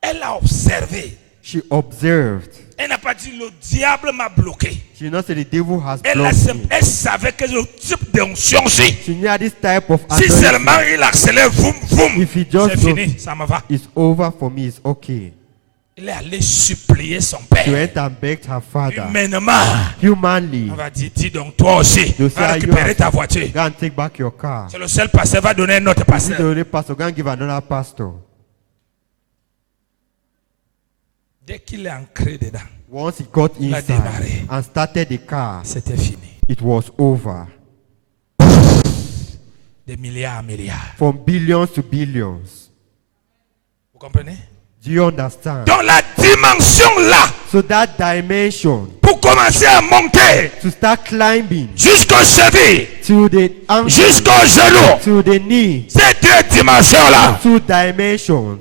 Elle a observé. She observed. Elle n'a pas dit le diable m'a bloqué. She did not say the devil has Elle, blocked me. elle savait que le type d'onction, si She knew this type of si anointing. seulement il accélère, boum, boum, If he just c'est fini, ça me va. it's over for me, it's okay. Il est allé supplier son She père. went and begged her father. Humainement, Humanly, on va dire, dis donc toi aussi, you va say, récupérer ta voiture. go and take back your car. C'est le seul pasteur, va donner un autre This is the pasteur. only pastor. Go and give another pastor. Dès qu'il est ancré dedans, Once he got Il a inside démarré. and started the car, c'était fini. it was over. Des milliards à milliards. From billions to billions. Vous comprenez? Do you understand? Dans la dimension là, So that dimension, pour commencer à monter to start climbing jusqu'aux chevilles, to the ankle, jusqu'aux genoux, to the knee, ces deux dimensions là, two dimensions.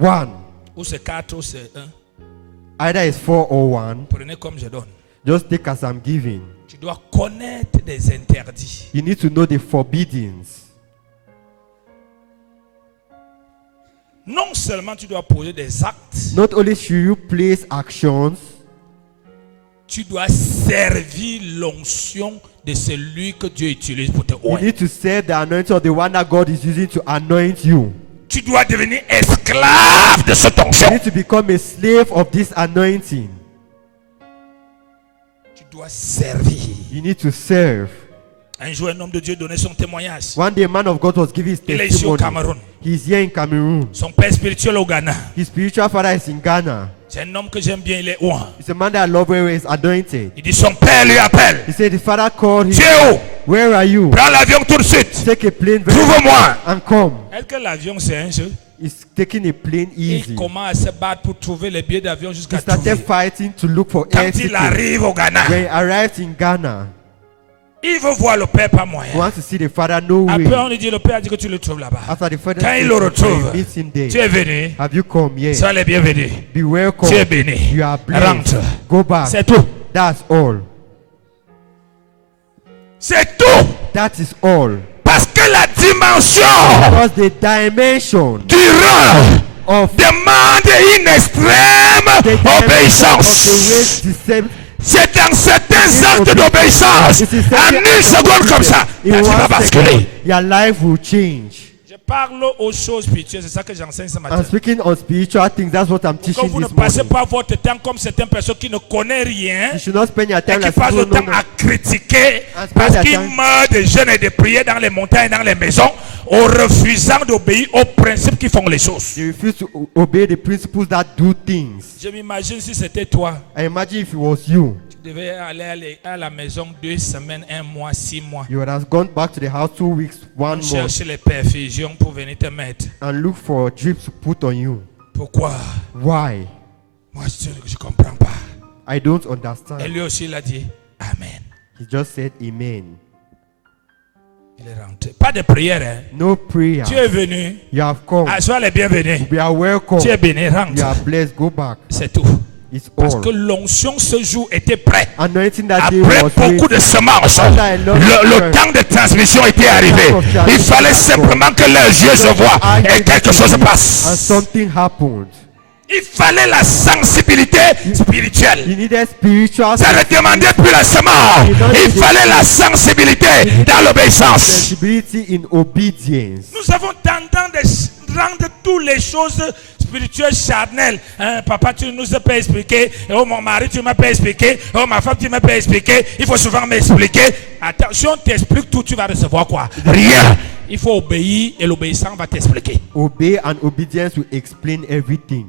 One. ou c'est 4 ou c'est 1, Either it's 4 or 1. prenez comme je donne. Just take as I'm giving. Tu dois connaître des interdits. You need to know the forbiddings. Non seulement tu dois poser des actes, Not only should you place actions, tu dois servir l'onction de celui que Dieu utilise pour te you oindre. need to serve the anointing of the one that God is using to anoint you. Tu dois devenir esclave de cette You onction. need to become a slave of this anointing. Tu dois servir. You need to serve. Un jour, un homme de Dieu donnait son témoignage. One day a man of God was giving his Il est ici au testimony. Cameroun. He's here in Cameroon. Son père spirituel au Ghana. His spiritual father is in Ghana. C'est un homme que j'aime bien, il est où? It's a man that I love where he is anointed. Il dit son père lui appelle. He said the father called Tu him. es où? Where are you? Prends l'avion tout de suite. Take a plane very Trouve-moi. and come. Est-ce que l'avion c'est un jeu? He's taking a plane easy. Il commence à se battre pour trouver les billets d'avion He jusqu'à started trouver. fighting to look for Quand air il tickets. arrive au Ghana, When he arrived in Ghana, il veut voir le père pas he moyen. wants to see the father. No way. Après on lui dit le père a dit que tu le trouves là-bas. After the father Quand il says le that retrouve, he meets him tu there. es venu. Have you come? Yes. Sois les bienvenus. Be welcome. Tu es béni. You are blessed. Rentre. Go back. C'est tout. That's all. C'est tout. That is all. Parce que la dimension Because the dimension du rang of demande une extrême the dimension of the obéissance. way descend- C'est dans certains actes d'obéissance, It is en certain une seconde comme ça, in ta vie va 1 basculer. second, your life will change. Je parle aux choses spirituelles, c'est ça que j'enseigne ce matin. I'm speaking on spiritual things. That's what I'm Que teaching vous ne this passez morning. pas votre temps comme certaines personnes qui ne connaissent rien You should not spend your et time qui like passent le people who temps know à critiquer And spend parce their qu'ils time- meurent de jeûne et de prière dans les montagnes, dans les maisons, en refusant d'obéir aux principes qui font les choses. They refuse to obey the principles that do things. Je m'imagine si c'était toi, I imagine if it was you, tu devais aller à la maison 2 semaines, 1 mois, 6 mois, you would have gone back to the house 2 weeks, 1 month, chercher les perfusions pour venir te mettre. and look for drips to put on you. Pourquoi? Why? Moi, je ne comprends pas. I don't Et understand. lui aussi, il a dit Amen. He just said amen. Il est rentré. Pas de prière, hein. No prayer. Tu es venu. You have come. Sois les bienvenus. We are welcome. Tu es béni, You are rentre. blessed. Go back. C'est tout. It's Parce all. que l'onction ce jour était prête. Anointing that day Après was beaucoup ready. de semences, After a long le time, temps de transmission était arrivé. Il fallait simplement que leurs yeux se voient et quelque chose se And passe. something happened. Il fallait la sensibilité spirituelle. You needed spiritual Ça ne demandait plus la semence. Il fallait la sensibilité dans l'obéissance. sensibility in obedience. Nous avons tendance de rendre toutes les choses spirituelles charnelles. Hein, papa, tu nous as pas expliqué. Oh, mon mari, tu m'as pas expliqué. Oh, ma femme, tu m'as pas expliqué. Il faut souvent m'expliquer. Attention, t'explique tout, tu vas recevoir quoi? Rien. Il faut obéir et l'obéissant va t'expliquer. Obey and obedience will explain everything.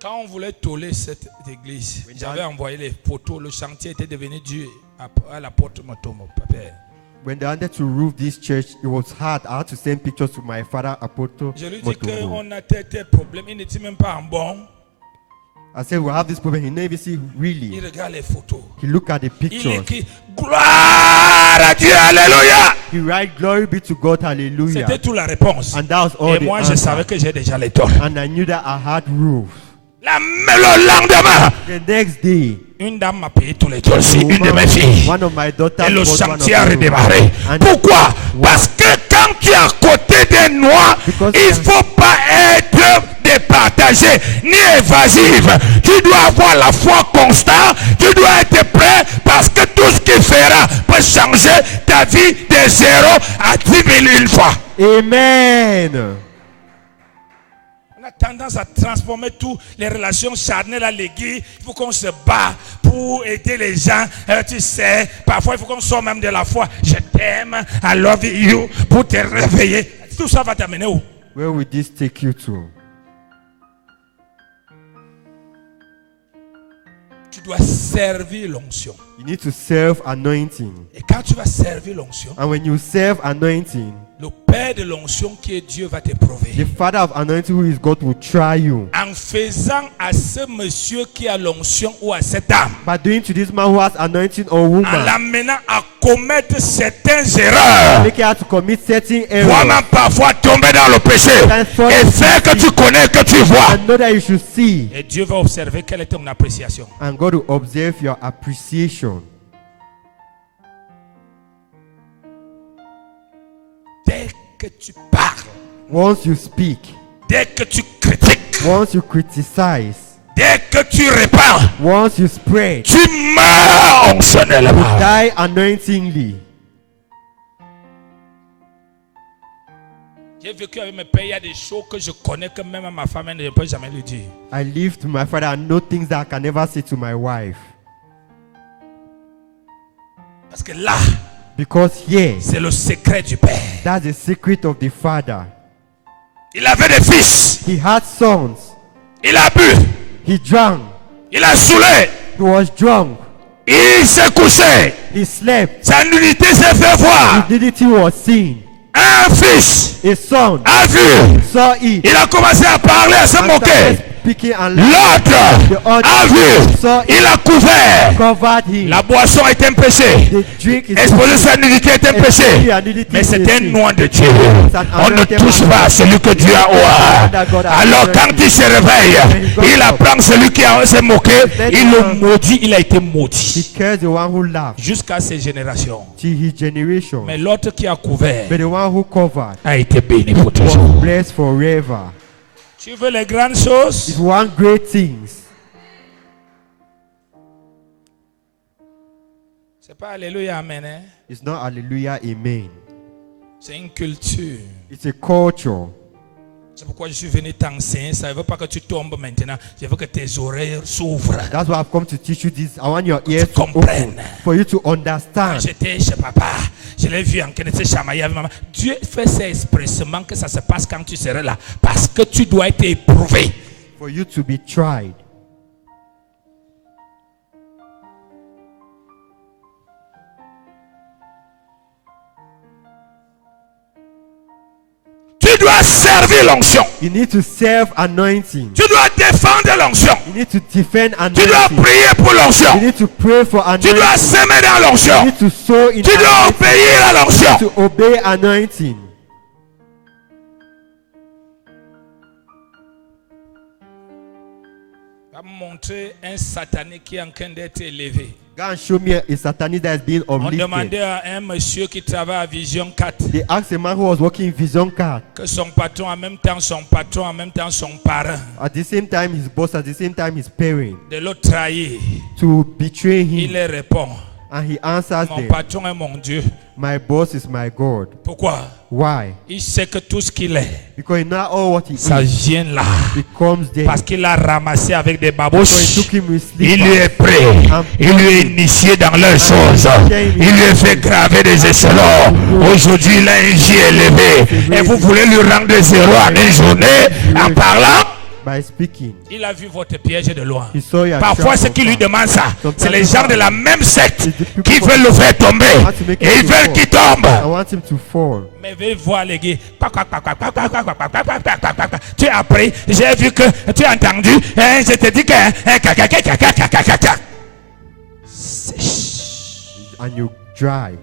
Quand on voulait toller cette église, j'avais envoyé les poteaux. Le chantier était devenu dur à la porte de mon papa. When they wanted to roof this church, it was hard. I had to send pictures to my father, Apoto Je lui dis Motongo. qu'on a tel problème. Il n'était même pas en bon. I said, we have this problem. He never see Il really. regarde les photos. He look at the Il pictures. écrit gloire à Dieu, alléluia. He write, glory be to God, hallelujah. C'était toute la réponse. And that was all Et the moi, je savais answer. que j'ai déjà les dons. And I knew that I had rules. Le lendemain, The next day, une dame m'a payé tous les jours. C'est a une de mes woman- filles. one of my daughters Et le bought one of chantier a them. redémarré. And- Pourquoi? Parce que quand tu es à côté des noirs, Because- il ne faut pas être départagé ni évasif. Tu dois avoir la foi constante. Tu dois être prêt parce que tout ce qu'il fera peut changer ta vie de 0 à 10 000 une fois. Amen. On a tendance à transformer toutes les relations charnelles à l'église. Il faut qu'on se bat pour aider les gens. Tu sais, parfois il faut qu'on sorte même de la foi. Je t'aime, I love you, pour te réveiller. Tout ça va t'amener où? Where will this take you to? Tu dois servir l'onction. You need to serve anointing. Et quand tu vas servir l'onction, And when you serve anointing, le Père de l'onction qui est Dieu va t'éprouver. the Father of anointing, who is God, will try you. En faisant à ce monsieur qui a l'onction ou à cette dame, By doing to this man who has anointing or en woman, l'amenant à commettre certaines erreurs, make her to commit certain errors. toi-même parfois tomber dans le péché et faire que tu connais, que tu vois. And know that you should see. Et Dieu va observer quelle est ton appréciation. And God will observe your appreciation. Dès que tu parles, Once you speak, dès que tu critiques, once you criticize, dès que tu répands, once you spread, tu meurs onctionnellement. die anointingly. J'ai vécu avec mes pères, il y a des choses que je connais que même à ma femme elle ne peut jamais lui dire. I live to my father and know things that I can never say to my wife. Parce que là, Because here, c'est le secret du Père. that's the secret of the father. Il avait des fils, He had sons. il a bu, He drank. il a saoulé, He was drunk. il s'est couché, He slept. sa nudité s'est fait voir. His nudity was seen. Un fils A son a vu, saw it il a commencé à parler, à se and moquer. started speaking and L'autre a vu, il a couvert. covered him. La boisson est un péché. The drink is Exposer sa nudité est un péché. Mais c'est un nom de Dieu. On ne touche pas celui que Dieu a ouvert. Alors quand il se réveille, il apprend celui qui s'est moqué, il le maudit, il a été He maudit. cares the one who laughed Jusqu'à ses générations. to his generation. Mais l'autre qui a couvert But the one who covered a été béni pour was toujours. blessed forever. Tu veux les grandes choses? If you want great things, C'est pas alléluia, amen. Hein? it's not hallelujah, amen. C'est une culture. It's a culture. C'est pourquoi je suis venu t'enseigner. Ça ne veut pas que tu tombes maintenant. Je veux que tes oreilles s'ouvrent. That's why I've come to teach you this. I want your ears to open Comprenne. for you to Quand understand. j'étais chez papa, je l'ai vu en train de se chamailler avec maman. Dieu fait ça expressément que ça se passe quand tu seras là. Parce que tu dois être éprouvé. For you to be tried. Tu dois servir l'onction. You need to serve anointing. Tu dois défendre l'onction. You need to defend Tu dois anointing. prier pour l'onction. You need to pray for Tu dois anointing. semer dans You l'onction. need to sow in Tu dois anointing. obéir à l'onction. To obey anointing. Va me montrer un satanique qui est en train d'être élevé. Go and show me a satanist that is being On uplifted. demandait à un monsieur qui travaille à Vision 4 They asked a man who was working in Vision Card. que son patron en même temps son patron, en même temps son parent, At the same time, his boss, at the same time, his parent, de le trahir. to betray Il him. leur répond, And he answers mon them, patron est mon Dieu. my boss is my God. Pourquoi? Why? Il sait que tout ce qu'il est, Because he not all what he ça is, vient là. it comes there. Parce qu'il l'a ramassé avec des So he babouches. took him with Il lui sleepers. est prêt. Il lui est initié dans leurs choses. Il lui est fait graver des échelons. Aujourd'hui, il a un J élevé. Et vous voulez lui rendre zéro en une journée en parlant? by speaking. Il a vu votre piège de loin. He saw your Parfois, trap ceux from qui lui far. demandent ça, Sometimes c'est les it's gens hard. de la même secte It's the people qui from- veulent le faire tomber. want to make Et him ils to veulent fall. qu'il tombe. I want him to fall. Mais veuillez voir les gars. Tu as appris, j'ai vu que tu as entendu, hein, je te dis que. And you dry.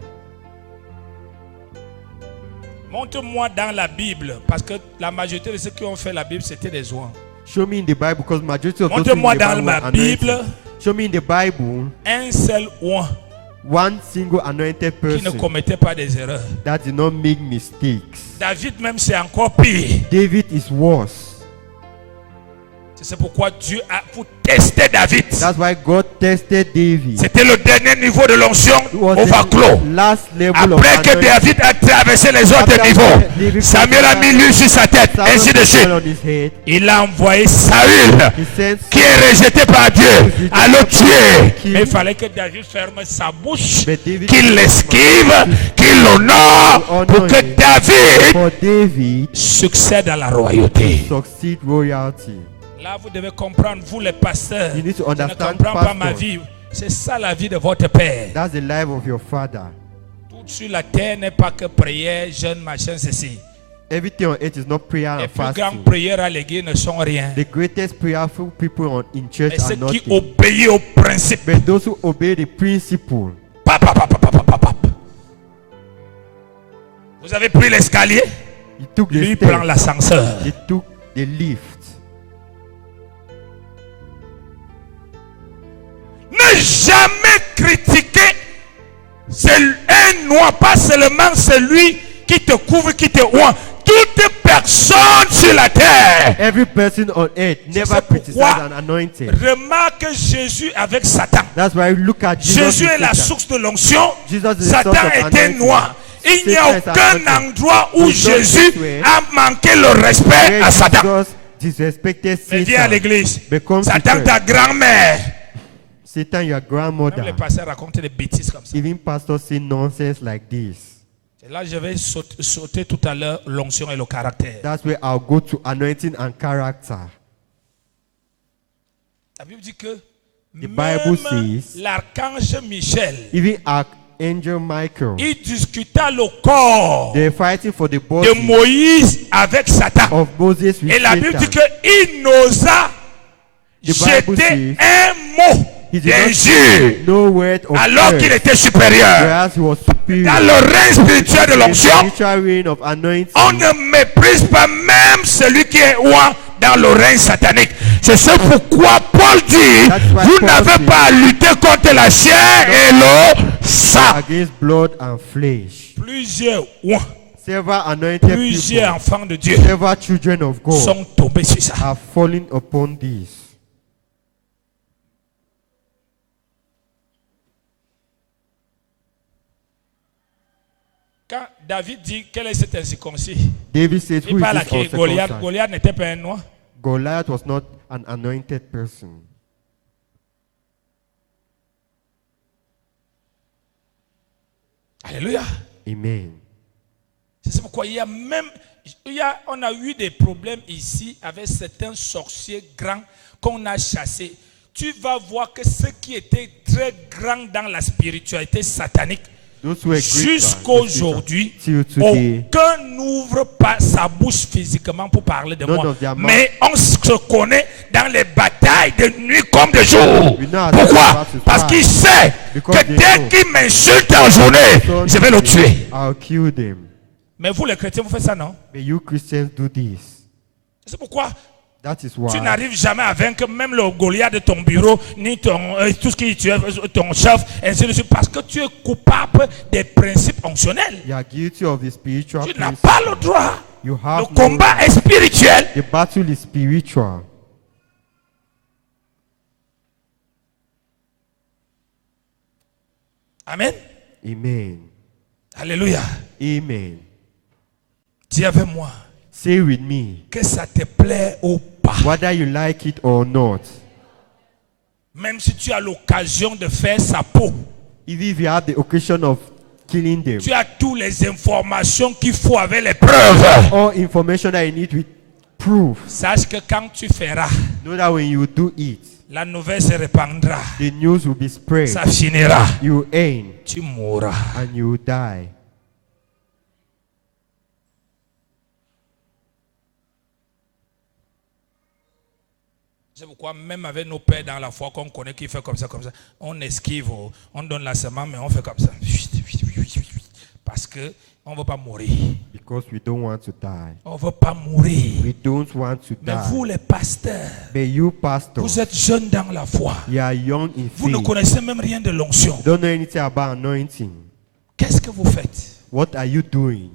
Montre-moi dans la Bible, parce que la majorité de ceux qui ont fait la Bible, c'était des oins. Show me in the Bible, because majority of those Montre-moi in the dans Bible ma were Bible anointed. Show me in the Bible un seul oint one single anointed qui ne person commettait pas des erreurs. that did not make mistakes. David même, c'est encore pire. David is worse. C'est pourquoi Dieu a pour tester David. That's why God tested David. C'était le dernier niveau de l'onction It was au vaclo. the last level Après of que anointing. David a traversé les autres After niveaux, David Samuel a mis l'huile sur sa tête, Samuel ainsi de put suite. oil on his head. Il a envoyé Saül, He sent qui est rejeté par Dieu, à le tuer. Kill. Mais il fallait que David ferme sa bouche, But David- qu'il l'esquive, qu'il l'honore, pour que David for David succède à la royauté. succeed royalty. Là, vous devez comprendre, vous les pasteurs, You need to je ne understand, comprends pas ma pastor. vie. C'est ça la vie de votre père. That's the life of your father. Tout sur la terre n'est pas que prière, jeûne, machin, ceci. Everything on earth is not prayer Les and plus grandes fasting. prières à l'église ne sont rien. The greatest prayerful people in church Mais are ceux qui nothing. obéissent au principe. But those who obey the principle. Pap, pap, pap, pap, pap, pap, pap. Vous avez pris l'escalier, He took the lui prend stairs. l'ascenseur. He took the lift. Ne jamais critiquer un noir, pas seulement celui qui te couvre, qui te oint. Toute personne sur la terre. Every person on earth never c'est criticize pourquoi- an anointed. Remarque Jésus avec Satan. That's why you look at Jesus. Jésus with est la Satan. source de l'onction. Jesus is the Satan source of était anointing. noir. Il n'y a Satan is aucun anointed. endroit où There's no Jésus place a manqué le respect Where à Satan. Jesus disrespected Mais viens à Satan. l'église. Become to Satan, church. ta grand-mère. Satan, your Même grandmother. les pasteurs racontent des bêtises comme ça. Even pastors say nonsense like this. Et là, je vais sauter tout à l'heure l'onction et le caractère. That's where I'll go to anointing and character. La Bible dit que Bible même says- l'archange Michel, Even Archangel Michael, il discuta le corps they're fighting for the de body Moïse avec Satan. of Moses with Et la Bible Satan. dit qu'il n'osa Bible jeter says un mot he did not d'injure No word of alors qu'il curse, était supérieur. whereas he was superior. Dans le règne spirituel de The l'onction, spiritual reign of anointing. on ne méprise pas même celui qui est roi dans le règne satanique. C'est ce pourquoi Paul dit, That's why vous Paul n'avez says- pas à lutter contre la chair et le sang. Against blood and flesh. Plusieurs rois, Several anointed plusieurs people, enfants de Dieu several children of God sont tombés sur ça. are falling upon this. Quand David dit quel est cet incirconcis, David said, il who parle à is qui? this Goliath. uncircumcised? Goliath n'était pas un noir. Goliath was not an anointed person. Alléluia. Amen. C'est pourquoi on a eu des problèmes ici avec certains sorciers grands qu'on a chassés. Tu vas voir que ceux qui étaient très grands dans la spiritualité satanique, Those who were great jusqu'aujourd'hui, till today, aucun n'ouvre pas sa bouche physiquement pour parler de None moi. of their mouth. Mais on se connaît dans les batailles de nuit comme de jour. We know how Pourquoi? to Parce fight. qu'il sait Because que they dès know. qu'il m'insulte en journée, So je vais le tuer. I'll kill them. Mais vous les chrétiens, vous faites ça, non? But you Christians do this. C'est pourquoi That is why tu n'arrives jamais à vaincre même le Goliath de ton bureau, ni tout ce qui tu es, ton chef, ainsi de suite, parce que tu es coupable des principes fonctionnels. you are guilty of the spiritual Tu n'as principle. pas le droit. You Le have combat est spirituel. The battle is spiritual. Amen. Amen. Alléluia. Amen. Dis avec moi Say with me, que ça te plaît ou pas. whether you like it or not, Même si tu as l'occasion de faire sa peau, even if you have the occasion of killing them, tu as toutes les informations qu'il faut avec les preuves. all information that you need with proof. Sache que quand tu feras, Know that when you do it, la nouvelle se répandra. the news will be spread. Ça finira. You aim Tu mourras. and you die. C'est pourquoi même avec nos pères dans la foi qu'on connaît qui fait comme ça, on esquive, on donne la semence, mais on fait comme ça. Parce que on ne veut pas mourir. Because we don't want to die. On ne veut pas mourir. We don't want to Mais die. vous les pasteurs, But you, pastor, vous êtes jeunes dans la foi. you are young in Vous ne faith. connaissez même rien de l'onction. You don't know anything about anointing. Qu'est-ce que vous faites? What are you doing?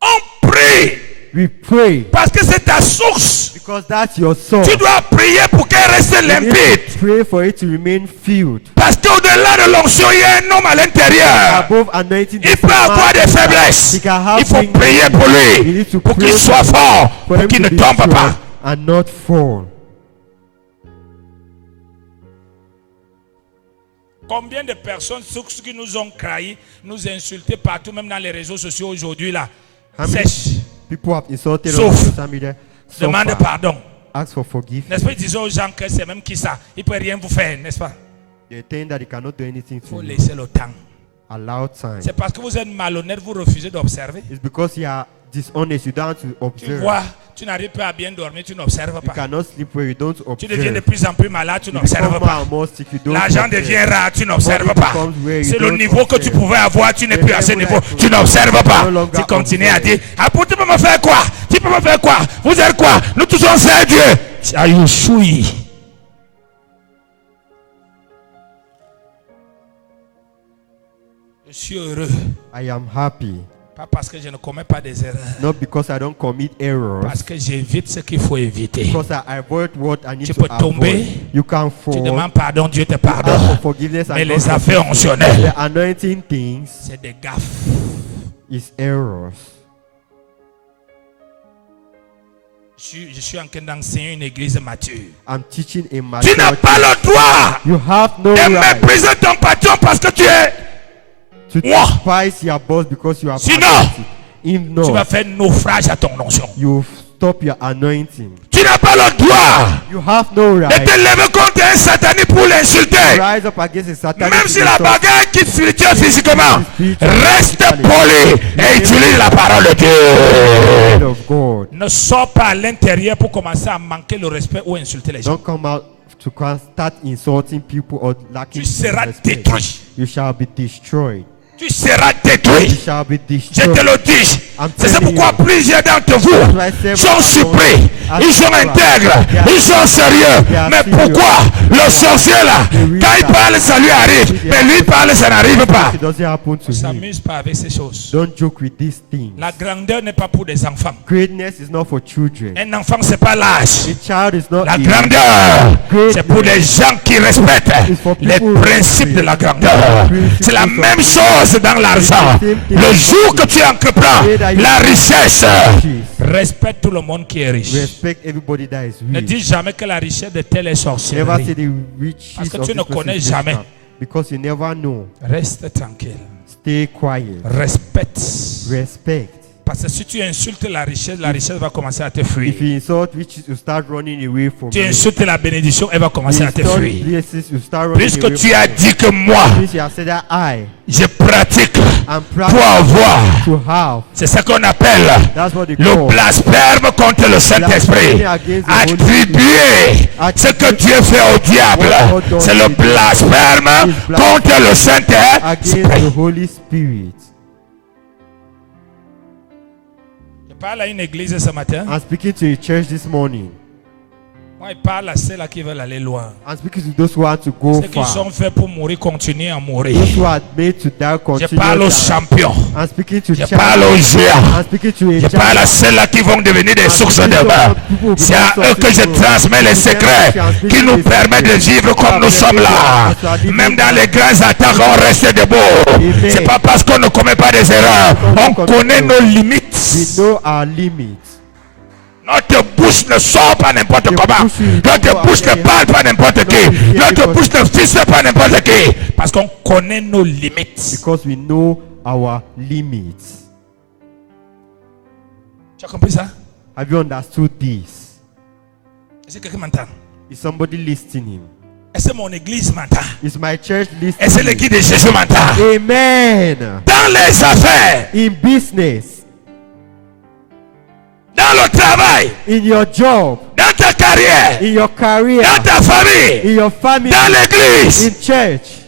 On prie We pray parce que c'est ta source. because that's your soul. Tu dois prier pour qu'elle reste You need limpide. to pray for it to remain filled. Parce qu'au-delà de l'onction, il y a un homme à l'intérieur. Above anointing, Il there's peut a avoir man des faiblesses. He can have Il faut weakness. prier pour You lui, need to pour pray qu'il soit fort, for pour him qu'il to ne be tombe strong pas. and not fall. Combien de personnes, ceux qui nous ont trahis, nous insultés partout, même dans les réseaux sociaux aujourd'hui là, How many sèche, people have insulted us Sauf. on social media? So demande far, pardon. ask for forgiveness. N'est-ce pas, disons aux gens que c'est même qui ça, il ne peut rien vous faire, n'est-ce pas? They think that they cannot do anything Il faut to you. laisser le temps. Allow time. C'est parce que vous êtes malhonnête, vous refusez d'observer. It's because you are dishonest. You don't want to Tu observe. vois, tu n'arrives pas à bien dormir, tu n'observes You pas. cannot sleep where you don't Tu deviens de observe. plus en plus malade, tu You become n'observes more pas. and more sick. You don't L'argent observe. devient rare, tu n'observes Money pas. becomes where you C'est le don't niveau que tu observe. pouvais avoir, tu n'es plus à ce level niveau, that tu n'observes pas. no longer Tu continues à observe. dire, ah, pour tu peux me faire quoi? Tu peux me faire quoi? Vous êtes quoi? Nous tous on sert Dieu. Ah, you suis. Je suis heureux. I am happy. Pas parce que je ne commets pas des erreurs. Not because I don't commit errors. Parce que j'évite ce qu'il faut éviter. Because I avoid what I need Tu to peux tomber. avoid. You can Tu fall. demandes pardon, Dieu te Ask for pardonne. forgiveness Mais and les God affaires forgives you. onctionnelles, The anointing things c'est des gaffes. is errors. Je suis en train d'enseigner une église mature. I'm teaching a Tu mature n'as pas le droit You have no de right mépriser ton patron parce que tu es. to Moi. despise your boss because you are Sinon, anointed. If Tu vas not, faire naufrage à ton onction. you stop your anointing. Tu n'as pas le droit You have no de right te lever contre un satanique pour to l'insulter. rise up against a satanic Même si la insult. bagarre quitte spirituelle physiquement, reste poli et utilise la parole de Word Dieu. of God. Ne sors pas à l'intérieur pour commencer à manquer le respect ou insulter les gens. Don't come out to start insulting people or lacking Tu seras respect. détruit. You shall be destroyed. Tu seras You détruit. shall be Je destroyed. te le dis. I'm C'est telling pourquoi you. plusieurs d'entre vous sont surpris. Ils sont intègres. Ils sont sérieux. Mais pourquoi le sorcier là, quand il parle, ça lui arrive. Mais lui parle, ça n'arrive pas. It doesn't happen to Ne him. s'amuse pas avec ces choses. Don't joke with these things. La grandeur n'est pas pour des enfants. Greatness is not for children. Un enfant, c'est pas l'âge. A child is not La age. grandeur, c'est pour les gens qui respectent les principes de la grandeur. C'est la même chose dans l'argent. Le jour que tu entreprends la richesse, respecte tout le monde qui est riche. Respect everybody that is Ne rich. dis jamais que la richesse de tel est Never sorcellerie. say the riches Parce que of tu this ne person connais is jamais. witchcraft. Because you never know. Reste tranquille. Stay quiet. Respecte. Respect. Parce que si tu insultes la richesse va commencer à te If fuir. you insult riches, you start running away from Tu you. insultes la bénédiction, elle va commencer à te Insult fuir. blessings, you start running Puisque away tu from as you. dit que moi, Since you have said that je pratique I'm pour proud avoir. to have. C'est ce qu'on appelle That's what they le call blasphème contre le Saint-Esprit. Attribuer ce que Dieu fait au diable, c'est le blasphème contre le against Saint-Esprit. the Holy Spirit. Je parle à une église ce matin. I'm speaking to a church this morning. Moi, je parle à ceux-là qui veulent aller loin. I'm speaking to those who want to go Ceux qui far. sont faits pour mourir, continuer à mourir. Those who are made to die, Je continue. parle aux to die. champions. I'm speaking to Je champions. parle aux géants. I'm speaking to a Je parle à ceux-là qui vont devenir des sources de vin. C'est à eux que je transmets les secrets qui nous permettent de vivre comme nous sommes là. Même dans les grands attaques, on reste debout. C'est pas parce qu'on ne commet pas des erreurs. On connaît nos We limites. know our limits. Notre bouche ne sort pas n'importe comment. Notre bouche ne parle pas n'importe qui. Notre bouche ne fixe pas n'importe qui. Parce qu'on connaît nos limites. Because we know our limits. Tu as compris ça? Have you understood this? Est-ce que quelqu'un m'entend? Is somebody listening? Est-ce que mon église m'entend? Is my church Est-ce que listening? l'église de Jésus m'entend? Amen. Dans les affaires, In business, dans le travail, in your job, dans ta carrière, in your career, dans ta famille, in your family, dans l'église. in church.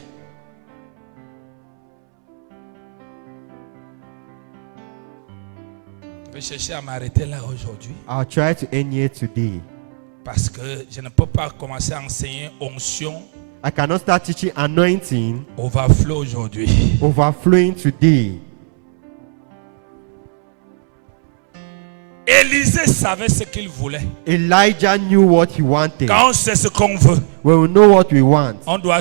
Je vais chercher à m'arrêter là aujourd'hui I'll try to end here today. parce que je ne peux pas commencer à enseigner onction I cannot start teaching anointing overflow aujourd'hui. overflowing today. Élisée savait ce qu'il voulait. Elijah knew what he wanted. Quand on sait ce qu'on veut, When we know what we want, on doit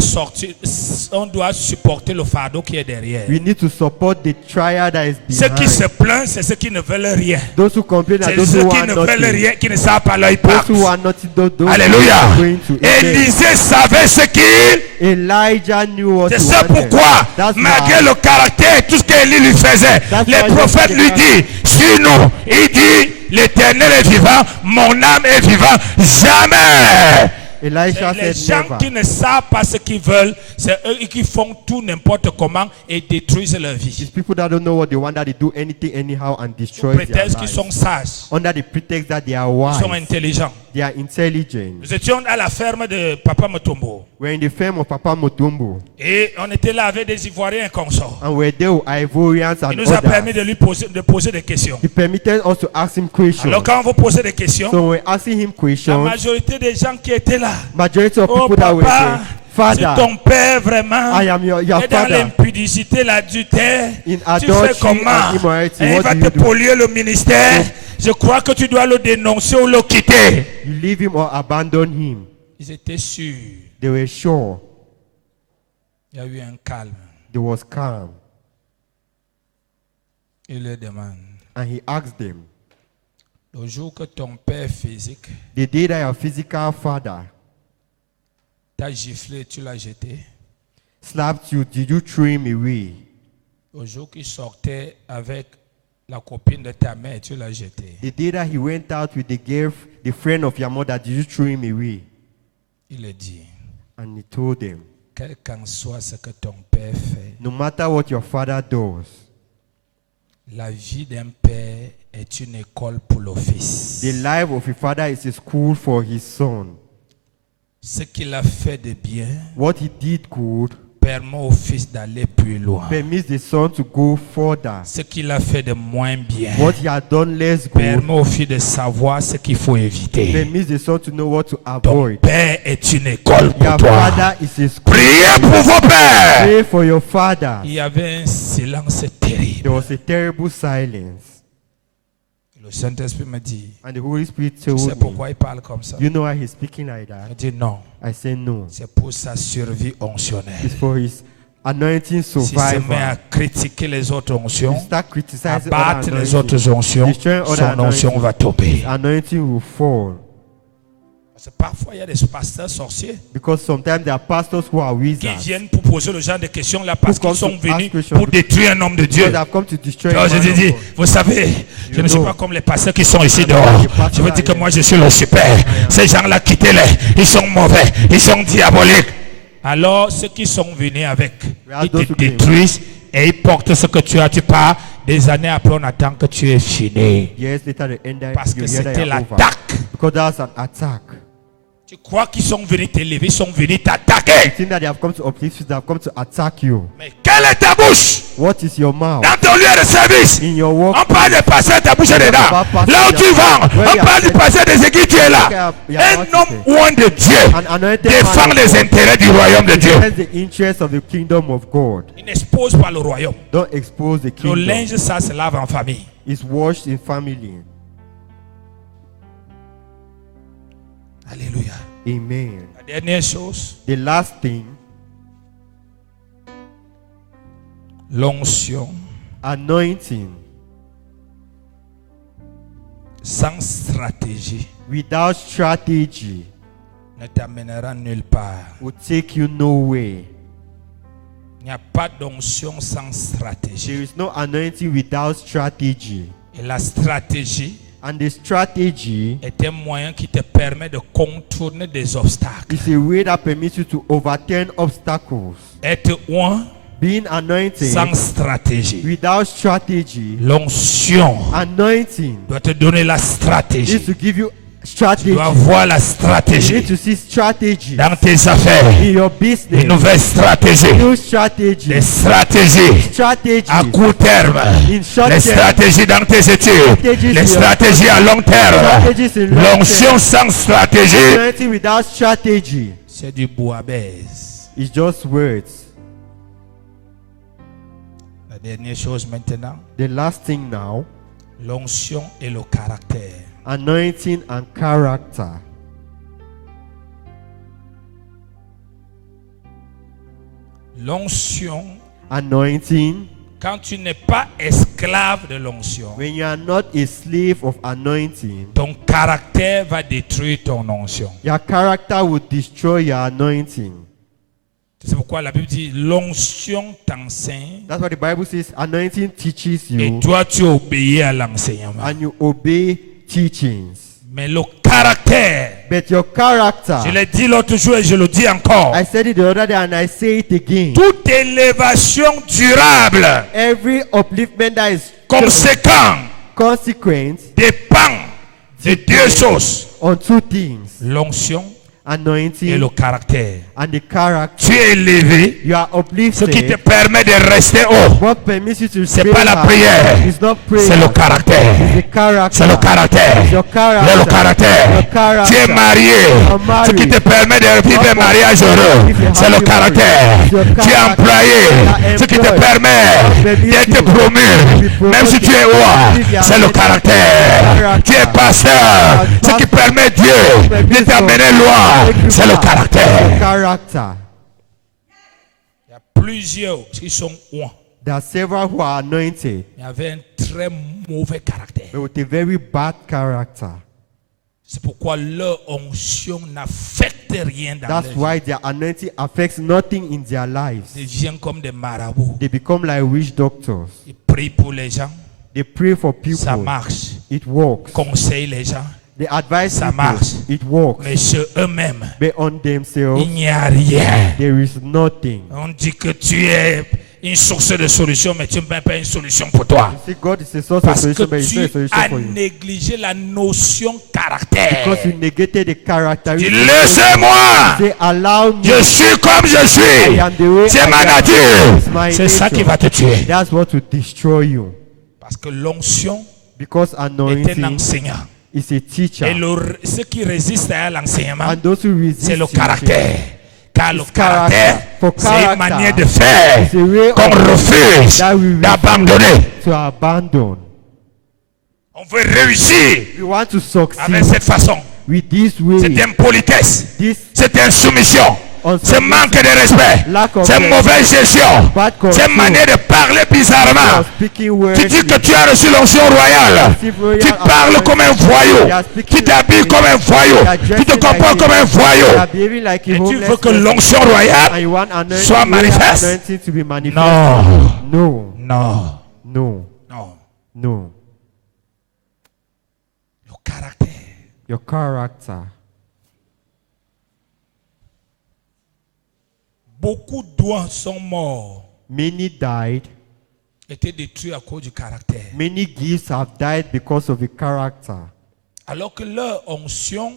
supporter le fardeau qui est derrière. we need to support the trial that is Ceux qui se behind. plaignent, c'est ceux qui ne veulent rien. Those who complain are C'est those ceux who qui want ne veulent nothing. rien, qui ne savent pas leur Those impact. who want nothing, those Alléluia. who are going to. Amen. Élisée savait ce qu'il. Elijah knew what C'est he ça wanted. pourquoi, That's malgré why. le caractère, tout ce qu'Élie lui faisait, That's les why prophètes lui disent, sur nous, il dit, l'Éternel est vivant, mon âme est vivante, jamais. Elisha Les said gens never. qui ne savent pas ce qu'ils veulent, c'est eux qui font tout n'importe comment et détruisent leur It's vie. people that don't know what they want, that they do anything anyhow and destroy their Prétexte qu'ils lives. sont sages, Under the pretext that they are ils sont wise, intelligents. they are intelligent. Nous étions à la ferme de Papa Motombo We're in the firm of Papa Mutombo, et on était là avec des Ivoiriens consorts. and we're there with Ivorians Il and nous a permis others. de lui poser des questions. He permitted us to ask him questions. Alors quand on vous posait des questions, So we're asking him la questions. majorité des gens qui étaient là, Majority of oh people that were papa, there, c'est Father, ton père vraiment. I am your Et dans father. l'impudicité, l'adultère, In tu fais adultery comment? and immorality, Et il what va do te you do? polluer le ministère. Je crois que tu dois le dénoncer ou le quitter. You leave him or abandon him. Ils étaient sûrs. They were sure. Il y a eu un calme. There was calm. Il leur demande, And he asked them, le jour que ton père physique the day that your physical father t'a giflé, tu l'as jeté. slapped you, did you throw him away? Le jour qu'il sortait avec la copine de ta mère, tu l'as jeté. The day that he went out with the friend of your mother, did you throw him away? Il a dit, And he told them, quel qu'en soit ce que ton père fait, no matter what your father does, la vie d'un père est une école pour le fils. the life of a father is a school for his son. Ce qu'il a fait de bien What he did good permet au fils d'aller plus loin. permits the son to go further. Ce qu'il a fait de moins bien What he had done less good permet au fils de savoir ce qu'il faut éviter. permits the son to know what to Ton avoid. père est une école pour Your toi. father is a school. Priez pour vos pères. Pray for your father. Il y avait un silence There terrible. was a terrible silence. Le Saint-Esprit me dit, And the Holy Spirit tu told sais me, pourquoi il parle comme ça? you know why he's speaking like that? Je dis non, I said no. c'est pour sa survie onctionnelle. It's for his anointing S'il se met à survival. critiquer les autres You onctions, start à criticizing battre other les anointing. autres onctions, Destroy other son onction anointing. va tomber. Anointing will fall. Parce que parfois, il y a des pasteurs sorciers Because sometimes there are pastors who are qui wizards. viennent pour poser le genre de questions là parce Who come qu'ils sont to ask venus questions. pour détruire un homme de Dieu. Because they have come to destroy Alors a je man te of dis, God. vous savez, je ne suis know. pas comme les pasteurs qui sont ici I know dehors. the pastors Je veux are dire que here. moi je suis le super. Ces gens-là, quittez-les. Ils sont mauvais, ils sont diaboliques. Alors ceux qui sont venus avec, are ils those te who came. détruisent et ils portent ce que tu as. Tu pars des années après, on attend que tu es fini. Years later, the end Parce you que hear that c'était you're over. l'attaque. Because that's an attack. Tu crois qu'ils sont venus t'élever, ils sont venus You t'attaquer. think that they have come to uplift you, they have come to attack you. Mais quelle est ta bouche? What is your mouth? Dans ton lieu de service. In your On work, parle de passer ta bouche dedans. Là où tu vends, on parle du passer des aiguilles, tu es là. Un homme loin de Dieu an anointed défend man les intérêts du royaume de Dieu. defends the interest of the kingdom of God. Il n'expose pas le royaume. Don't expose the Le kingdom. linge, ça se lave en famille. It's washed in family. Alléluia. Amen. La dernière chose, The last thing, l'onction anointing sans stratégie without strategy ne t'amènera nulle part. will take you nowhere. Il n'y a pas d'onction sans stratégie. There is no anointing without strategy. Et la stratégie And the strategy est un moyen qui te permet de contourner des obstacles. is a way that permits you to overturn obstacles. Être oint Being anointed sans stratégie. without strategy, L'onction anointing doit te donner la stratégie. is to give you Tu strategy. dois voir la You stratégie need to see strategy dans tes affaires. in your Une business. nouvelle stratégie. New strategy. Des stratégies Strategy à court terme. in short Les term. stratégies dans tes études. Strategies Les in your stratégies à long terme. strategies in long L'onction term. sans stratégie, Anointing without strategy c'est du bouillabaisse. is just words. La dernière chose maintenant, The last thing now, l'onction et le caractère. anointing and character. L'onction, Anointing, quand tu n'es pas esclave de l'onction, when you are not a slave of anointing, ton caractère va détruire ton onction. your character will destroy your anointing. C'est pourquoi la Bible dit l'onction t'enseigne That's what the Bible says. Anointing teaches et you toi tu obéis à l'enseignement. and you obey teachings. Mais le caractère, But your character, je l'ai dit l'autre jour et je le dis encore, I said it the other day and I say it again. toute élévation durable, Every upliftment that is conséquent, consequent dépend de deux choses, on two things: l'onction et anointing le caractère. and the character. Tu es élevé, You are ce qui te uplifted. permet de rester haut. What permits you to C'est stay pas la high prière, is not prayer. c'est le caractère. It's the character. C'est le caractère. It's your character. Le caractère. Your character. Tu es marié. You're married. Ce qui te permet de vivre un mariage heureux, c'est le caractère. Tu es employé. Ce qui te permet d'être promu, même si tu es roi, c'est le caractère. Tu es pasteur. Ce qui permet Dieu de t'amener loin, c'est le caractère. Character. Il y a plusieurs qui sont oints. There are several who are anointed, Il y avait un très mauvais caractère. but with a very bad character. C'est pourquoi leur onction n'affecte rien dans That's leur vie. why their anointing affects nothing in their lives. Ils deviennent comme des marabouts. They become like witch doctors. Ils prient pour les gens. They pray for Ça people. marche. It works. Conseillent les gens. They advise Ça people. marche. It works. Mais sur eux-mêmes, But on themselves, il n'y a rien. there is nothing. On dit que tu es une source de solution, mais tu n'es même pas une solution pour toi. You see, God is a source of Parce solution, que but He's not a tu solution as for you. négligé la notion caractère. Because you negated the Tu characteristics. dis, laissez-moi. Say, allow me. Je suis comme je suis. I am the way C'est I ma am. nature. It's my C'est ça nature. qui va te tuer. That's what will destroy you. Parce que l'onction Because est un anointing enseignant. is a teacher. Et ce qui résiste à l'enseignement, And those who resist c'est le teaching, caractère. Car le It's character. caractère, For c'est une character, manière de faire it's a way qu'on of refuse that we refuse d'abandonner. to abandon. On veut réussir We want to succeed avec cette façon. with this C'est way. impolitesse. This C'est insoumission. on C'est manque de respect. lack of C'est mauvaise gestion. bad C'est control. manière de parler bizarrement. Speaking words. Tu dis que tu as reçu l'onction royale. Tu parles comme un voyou. Tu t'habilles comme un voyou. Tu te comportes comme un voyou. You are behaving like a Et tu homeless veux que person. l'onction And royale you want anointing, soit manifeste? anointing to be manifest. Non. No. Non. No. Non. No. Le caractère. Your character. Beaucoup d'oies sont morts, Many died. étaient détruits à cause du caractère. Many gifts have died because of the character. Alors que leur onction,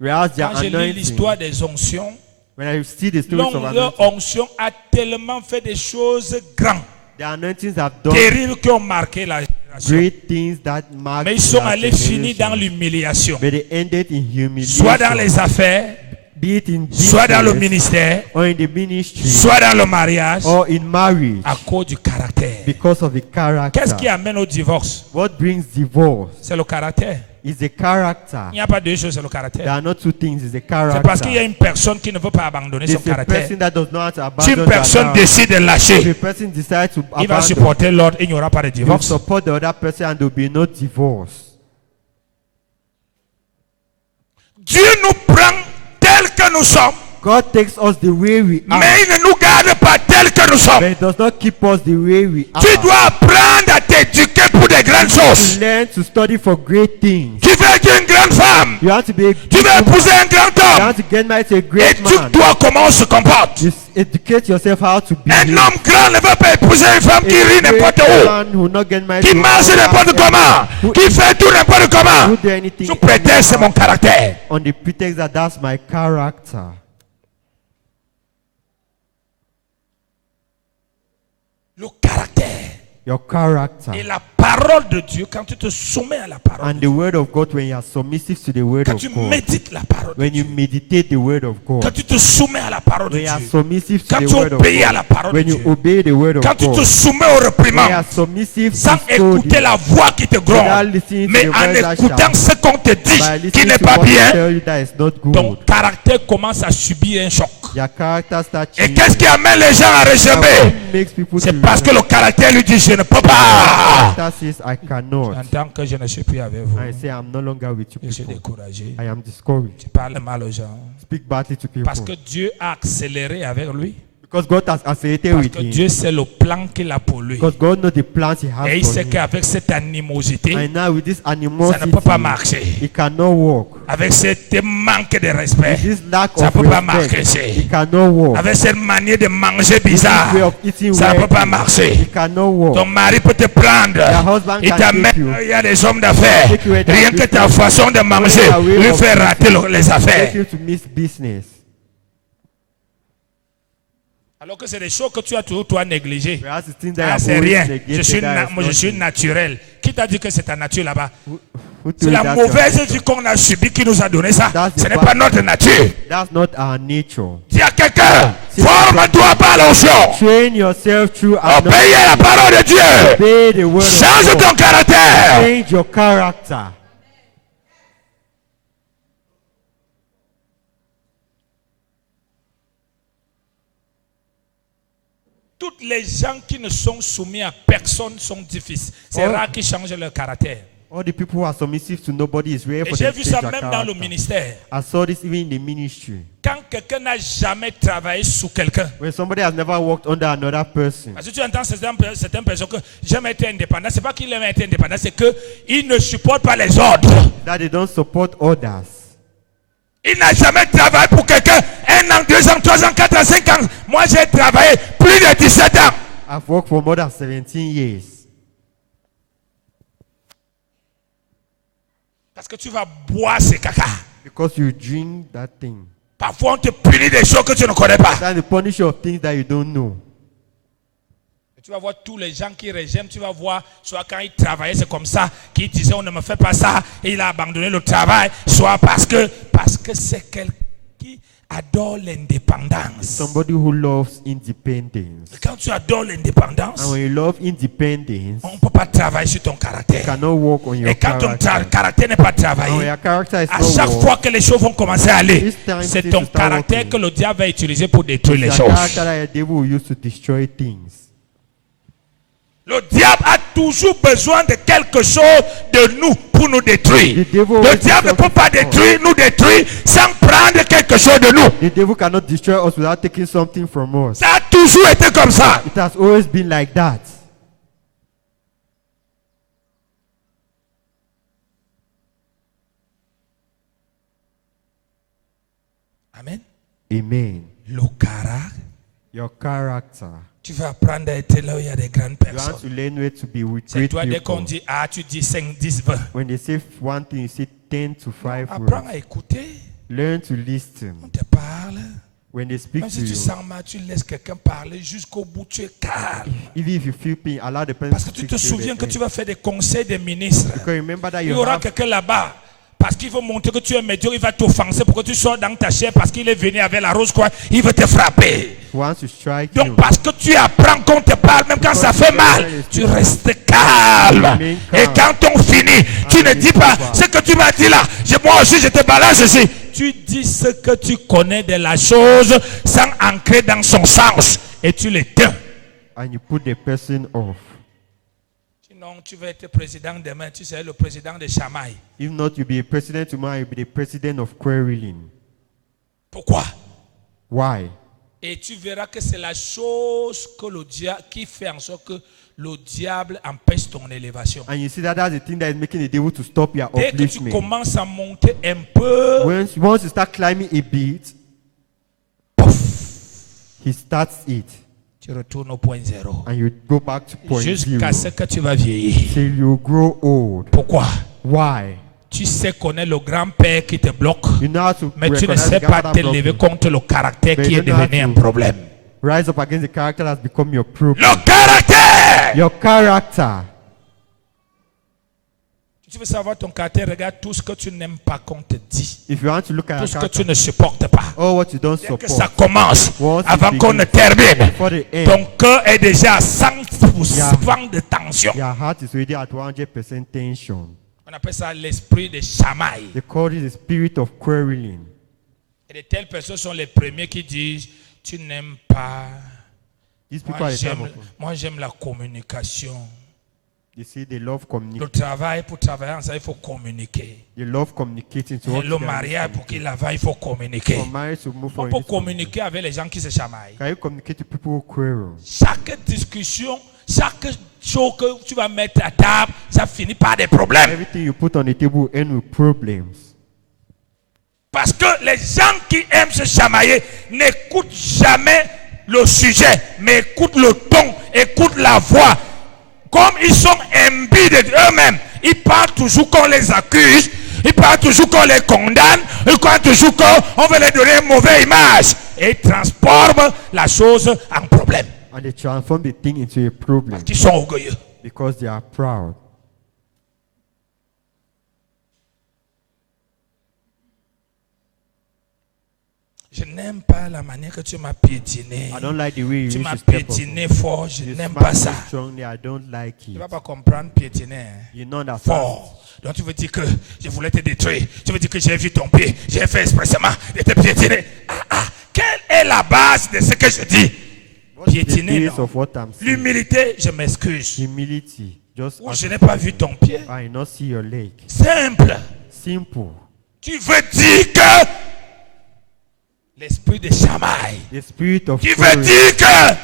Whereas their quand je lis anointing, l'histoire des onctions, when I see the stories of leur anointing, onction a tellement fait des choses grandes, their anointings have done terribles qui ont marqué la génération. great things that mark Mais ils sont their allés finir generation. dans l'humiliation. But they ended in humiliation. Soit dans les affaires, be it in soit dans le business ministère, or in the ministry soit dans le mariage, or in marriage à cause du caractère. because of the character. Qu'est-ce qui amène au divorce? What brings divorce C'est le caractère. is the character. Il n'y a pas deux choses, c'est le There caractère. are not two things, it's the C'est parce qu'il y a character. une personne qui ne veut pas abandonner son It's a caractère. person that does not want to Si abandon une their personne character. décide de If lâcher, a person decides to il va abandon, supporter l'autre, il n'y aura pas de you divorce. support the other person and there will be no divorce. Dieu nous prend tel que nous sommes God takes us the way we are, mais il ne nous garde pas tels que nous but sommes. He does not keep us the way we are. Tu dois apprendre à t'éduquer pour des grandes To choses. learn to study for great things. Tu veux être une grande femme. You have to be a Tu good veux woman. épouser un grand You homme. have to get married to a great man. Éduque-toi comment on se comporte. You educate yourself how to be. Un homme grand ne va pas épouser une femme qui rit n'importe où, man who will not get married qui to a marche woman n'importe comment, who qui fait tout n'importe comment. who do anything Sous prétexte, c'est mon caractère. on the pretext that that's my character. Le caractère. Your character. Et la parole de Dieu, quand tu te soumets à la parole, And the word of God, when you are submissive to the word quand of tu God, médites la parole de when you Dieu, meditate the word of quand God, tu te soumets à la parole de when you are Dieu, submissive to quand the tu word of obéis à la God, parole de when you Dieu, obey the word of quand tu te God, soumets aux when you réprimandes, are submissive sans to écouter study, la voix qui te gronde, without listening to mais the en voice that écoutant shouts, ce qu'on te by dit qui listening n'est to pas what they bien, tell you that is not ton good, caractère commence à subir un choc. your character starts Et changing. qu'est-ce qui amène les gens à And réserver? what makes people C'est to parce que resent? le caractère lui dit je ne peux pas. Character says, I cannot. J'entends que je ne suis plus avec vous. I say, I'm no longer with you Je suis people. découragé. I am discouraged. Je parle mal aux gens. Speak badly to Parce que people. Dieu a accéléré avec lui. Because God has accelerated Parce with que him. Dieu sait le plan qu'il a pour lui. Because God knows the plans He has Et il for sait him. qu'avec cette animosité, And now with this ça animosity, ne peut pas marcher. He cannot walk. Avec ce manque de respect, With this lack ça ne of peut pas respect, marcher. He cannot walk. Avec cette manière de manger With this bizarre, way of eating ça ne peut pas weirdly, marcher. He cannot walk. Ton mari peut te prendre. Your husband Il can t'amène, take you. il y a des hommes d'affaires. Take you where Rien there que are ta façon de manger Only a way lui of fait rater les Take affaires. you to miss business. Alors que c'est des choses que tu as toujours toi négligées. Whereas the things that Ah, I've c'est always rien. neglected, that is Moi, je suis nothing. naturel. Qui t'a dit que c'est ta nature là-bas? Who C'est told la you that's your mauvaise nature? vie qu'on a subie qui nous a donné ça. That's the Ce n'est bad- pas notre nature. That's not our nature. Dis à quelqu'un, forme-toi par l'onction. Train yourself through Obéis à la parole de Dieu. obey the word Change of God. ton caractère. Change your character. Toutes les gens qui ne sont soumis à personne sont difficiles. C'est Oh. rare qu'ils changent leur caractère. All the people who are submissive to nobody is rare Et for j'ai them to vu change ça their même dans le character. ministère. I saw this even in the ministry. Quand quelqu'un n'a jamais travaillé sous quelqu'un, When somebody has never worked under another person. parce que tu entends certaines personnes que j'aime être indépendant, c'est pas qu'il aime être indépendant, c'est qu'il ne supporte pas les ordres. That they don't support others. Il n'a jamais travaillé pour quelqu'un 1 an, 2 ans, 3 ans, 4 ans, 5 ans. Moi, j'ai travaillé plus de 17 ans. I've worked for more than 17 years. Parce que tu vas boire ces caca. Because you drink that thing. Parfois, on te punit des choses que tu ne connais pas. That's the punish of things that you don't know. Tu vas voir tous les gens qui régiment, tu vas voir, soit quand il travaillait, c'est comme ça, qui disait on ne me fait pas ça, et il a abandonné le travail, soit parce que c'est quelqu'un qui adore l'indépendance. Somebody who loves independence. Quand tu adores l'indépendance, And when you love independence, on ne peut pas travailler sur ton you caractère. cannot work on your Et quand ton character. caractère n'est pas And when travaillé, your character is à not chaque work, fois que les choses vont commencer à aller, Each time c'est things ton will start caractère working. que le diable va utiliser pour détruire les your choses. character that the devil will use to destroy things. Le diable a toujours besoin de quelque chose de nous pour nous détruire. The devil Le always diable ne needs peut pas something nous détruire sans prendre quelque chose de nous. The devil cannot destroy us without taking something from us. Ça a toujours été comme ça. It has always been like that. Amen. Amen. Le caractère, Your character. tu vas apprendre à être là où il y a des grandes You have personnes. to learn where to be with C'est great toi, dès qu'on people. dit A, tu dis 5, 10, 20. When they say one thing, you say 10 to 5 Apprends words. à écouter. Learn to listen. On te parle. When they speak Même to si tu you, sens mal, tu laisses quelqu'un parler jusqu'au bout, tu es calme. even if you feel pain, allow the person Parce que to tu speak te to you souviens the que end. tu vas faire des conseils des ministres. Because remember that Il y you aura have quelqu'un là-bas, parce qu'il veut montrer que tu es médiocre, il va t'offenser pour que tu sois dans ta chair, parce qu'il est venu avec la rose croix, il veut te frapper. wants to strike you. Donc parce que tu apprends qu'on te parle, même quand ça fait mal, tu restes calme. Et quand on finit, tu ne dis pas ce que tu m'as dit là, moi aussi je te balance ici. Tu dis ce que tu connais de la chose sans ancrer dans son sens et tu l'éteins. And you put the person off. Sinon, tu veux être président demain, tu seras le président de Chamaï. If not, you'll be a president tomorrow, you'll be the president of quarreling. Pourquoi? Why? Et tu verras que c'est la chose que le diable qui fait en sorte que le diable empêche ton élévation. And you see that that's the thing that is making the devil to stop your Dès que tu upliftment. commences à monter un peu, Once you start climbing a bit, he starts it. tu retournes au point zéro. And you go back to point Jusqu'à ce zero. que tu vas vieillir. Till you grow old. Pourquoi? Why? Tu sais qu'on est le grand-père qui te bloque, You know how to mais tu ne recognize sais the pas character t'élever blocking. contre le caractère Mais qui you est know how devenu un to- problème. Rise up against the character that's become your problem. Le caractère! Your character. Tu veux savoir ton caractère, regarde tout ce que tu n'aimes pas qu'on te dit. If you want to look at Tout your ce que character, tu ne supportes pas. all what you don't Dès que ça support, commence, Once it avant qu'on ne begins, termine, before the end, ton cœur est déjà à 100% de tension. your heart is already at 100% tension. On appelle ça l'esprit de chamaille. They call it the spirit of quarreling. Et de telles personnes sont les premiers qui disent, tu n'aimes pas. These people are the type of, Moi, j'aime la communication. you see, they love Le communicating. travail, pour travailler ensemble, il faut communiquer. They love communicating to Et work le together. mariage, pour qu'il avance, il faut communiquer. For marriage to move On forward, peut you need to communiquer avec les gens qui se chamaillent. Can you communicate to people who quarrel? Chaque discussion, chaque chose que tu vas mettre à table, ça finit par des problèmes. Everything you put on the table will end with problems. Parce que les gens qui aiment se chamailler n'écoutent jamais le sujet, mais écoutent le ton, écoutent la voix. Comme ils sont imbus d'eux-mêmes, ils parlent toujours qu'on les accuse, ils parlent toujours qu'on les condamne, ils parlent toujours qu'on veut les donner une mauvaise image. Et ils transforment la chose en problème. And they transform the thing into a problem Ils sont orgueilleux. because they are proud. Je n'aime pas la manière que tu m'as piétiné. I don't like the way you Tu used m'as to step up. piétiné fort, je You n'aime smack pas me ça. strongly, I don't like Tu ne it. vas pas comprendre piétiner. Hein? You know that Fort. Donc tu veux dire que je voulais te détruire. Tu veux dire que j'ai vu ton pied. J'ai fait expressément de te piétiner. Quelle est la base de ce que je dis? What's the Piétiner, base non. of what I'm saying? L'humilité, je m'excuse. Humility. Just Ou ask, je n'ai pas vu ton pied. I did not see your leg. Simple. Simple. Tu veux dire que l'esprit de chamaille. The spirit of Tu veux quarreling. dire que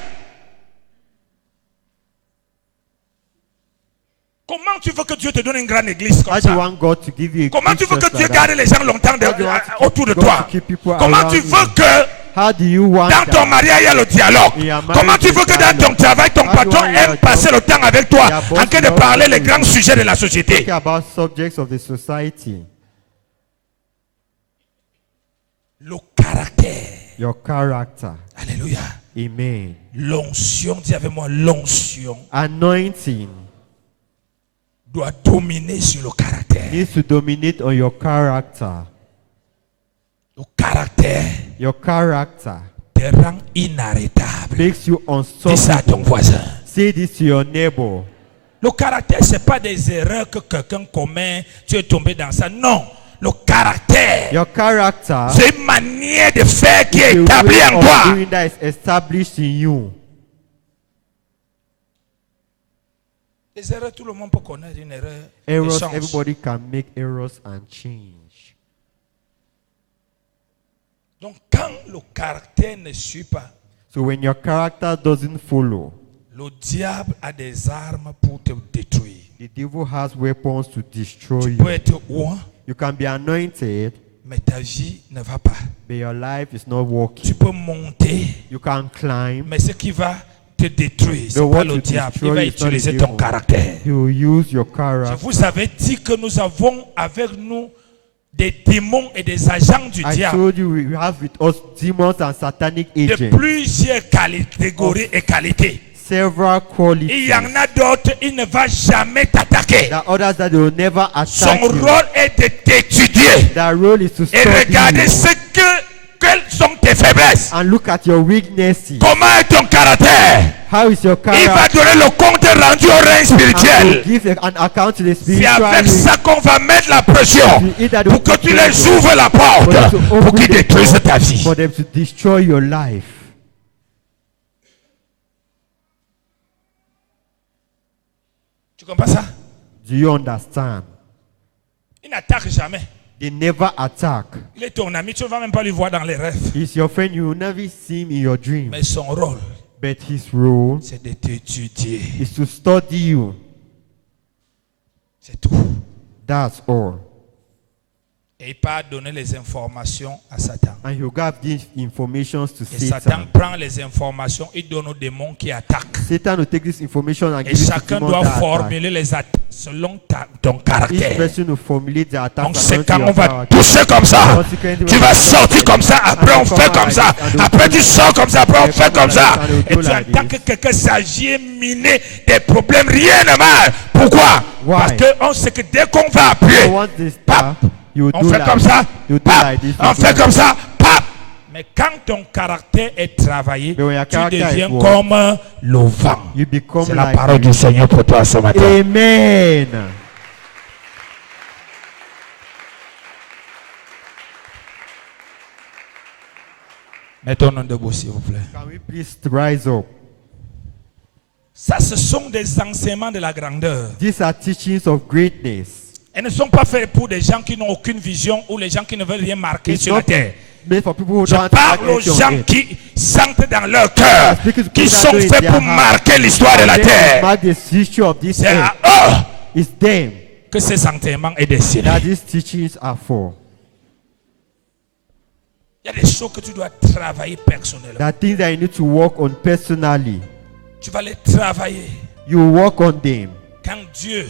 comment tu veux que Dieu te donne une grande église comme How do you ça? want God to give you a Comment good tu veux que church Dieu like garde that? les gens longtemps How do you want to keep autour de God toi? to keep people Comment around tu you? veux que How do you want dans ton that? mariage il y a le dialogue? In your marriage, Comment tu veux que dans ton dialogue. travail ton How do you patron want aime your passer job? le temps avec toi Your boss en train de loves parler you. les grands sujets de la société? Talking about subjects of the society. Le caractère. Your character. Alléluia. Amen. L'onction, dis avec moi, l'onction Anointing doit dominer sur le caractère. needs to dominate on your character. Le caractère Your character te rend inarrêtable. makes you Dis ça à ton unstoppable. voisin. Say this to your neighbor. Le caractère, ce n'est pas des erreurs que quelqu'un commet, tu es tombé dans ça. Non. Le caractère, Your character c'est une manière de faire qui est is the établie way en of toi. doing that is established in you. Les erreurs, tout le monde peut connaître une erreur. Errors, Échange. everybody can make errors and change. Donc, quand le caractère ne suit pas, So when your character doesn't follow, le diable a des armes pour te détruire. the devil has weapons to destroy Tu peux you. être oint, You can be anointed, mais ta vie ne va pas. but your life is not working. Tu peux monter, You can climb. mais ce qui va te détruire, ce The n'est pas what le will diable. Il destroy va is not the utiliser ton devil. caractère. You use your Je character. vous avais dit que nous avons avec nous des démons et des agents du I diable told you we have with us demons and satanic de agents. plusieurs catégories et qualités. Several Il qualities. y en a d'autres, il ne va jamais t'attaquer. There are others that they will never Son attack you. rôle est de t'étudier Their role is to et study regarder you quelles sont tes faiblesses. and look at your weaknesses. Comment est ton caractère? How is your Il va character? donner le compte rendu au règne And spirituel. to give an account to the C'est spiritual avec realm. ça qu'on va mettre la pression pour que tu les ouvres la porte For them to pour open qu'ils the détruisent door ta vie. for them to destroy your life. Tu comprends ça? Do you understand? Ils n'attaquent jamais. They never attack. Il est ton ami, tu ne vas même pas lui voir dans les rêves. He's your friend, you will never see him in your dream. Mais son rôle, But his role c'est de t'étudier. is to study you. C'est tout. That's all. Et il part donner les informations à Satan. And you give these informations to Et Satan Satan. prend les informations, il donne aux démons qui attaquent. Satan will take this information and Et give it to chacun demons doit that attack. formuler les attaques selon ton Each caractère. person will formulate their attack Donc according c'est to quand your on va character. toucher comme ça, tu vas sortir comme ça, après on fait comme ça, après tu sors comme ça, après on fait comme ça. Et tu entends que quelqu'un s'agit miner des problèmes, rien de mal. Pourquoi? Parce qu'on sait que dès qu'on va appuyer, So once they start, you on do fait like comme ça, you do pap, like this, you on do fait like comme this. ça, pap. Mais quand ton caractère est travaillé, Mais when your tu character is deviens worked, comme le vent. You become C'est la like parole du Seigneur pour toi ce matin. Amen. Mettons-nous debout s'il vous plaît. Can we please rise up? Ça, ce sont des enseignements de la grandeur. These are teachings of greatness. Elles ne sont pas faits pour des gens qui n'ont aucune vision ou les gens qui ne veulent rien marquer It's sur la not terre. made for people who Je don't parle aux act on gens it. qui sentent dans leur cœur, Speaking to qui people that sont know in faits their pour heart. marquer l'histoire de la They terre. mark the history of this C'est earth. à eux It's them que ces enseignements est destiné. that these teachings are for. Il y a des choses que tu dois travailler personnellement. There are things that you need to work on personally. Tu vas les travailler. You work on them. Quand Dieu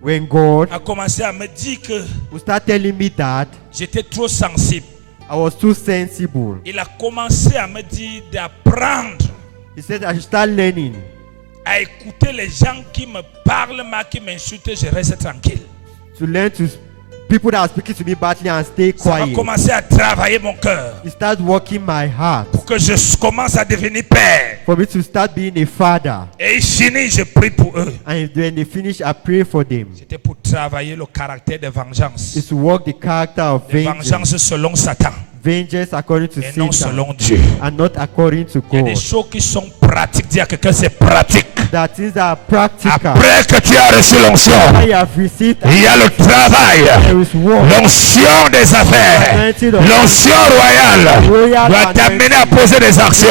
When God a commencé à me dire que will start telling me that j'étais trop sensible, I was too sensible, il a commencé à me dire d'apprendre He said I should start learning à écouter les gens qui me parlent, qui m'insultent, je reste tranquille. to learn to people that are speaking to me badly and stay Ça va quiet. commencer à travailler mon cœur He start working my heart pour que je commence à devenir père. for me to start being a father. Et il finit, je prie pour eux. And when they finish, I pray for them. C'était pour travailler le caractère de vengeance. It's to work the character of De vengeance. vengeance selon Satan Vengeance according to et non Satan selon Dieu. and not according to Il y a des God. choses qui sont pratiques. Dis à quelqu'un c'est pratique. That things that are practical. Après que tu as reçu l'onction, I have received il y a le travail. there is work. L'onction des affaires, l'onction royale doit t'amener à poser des actions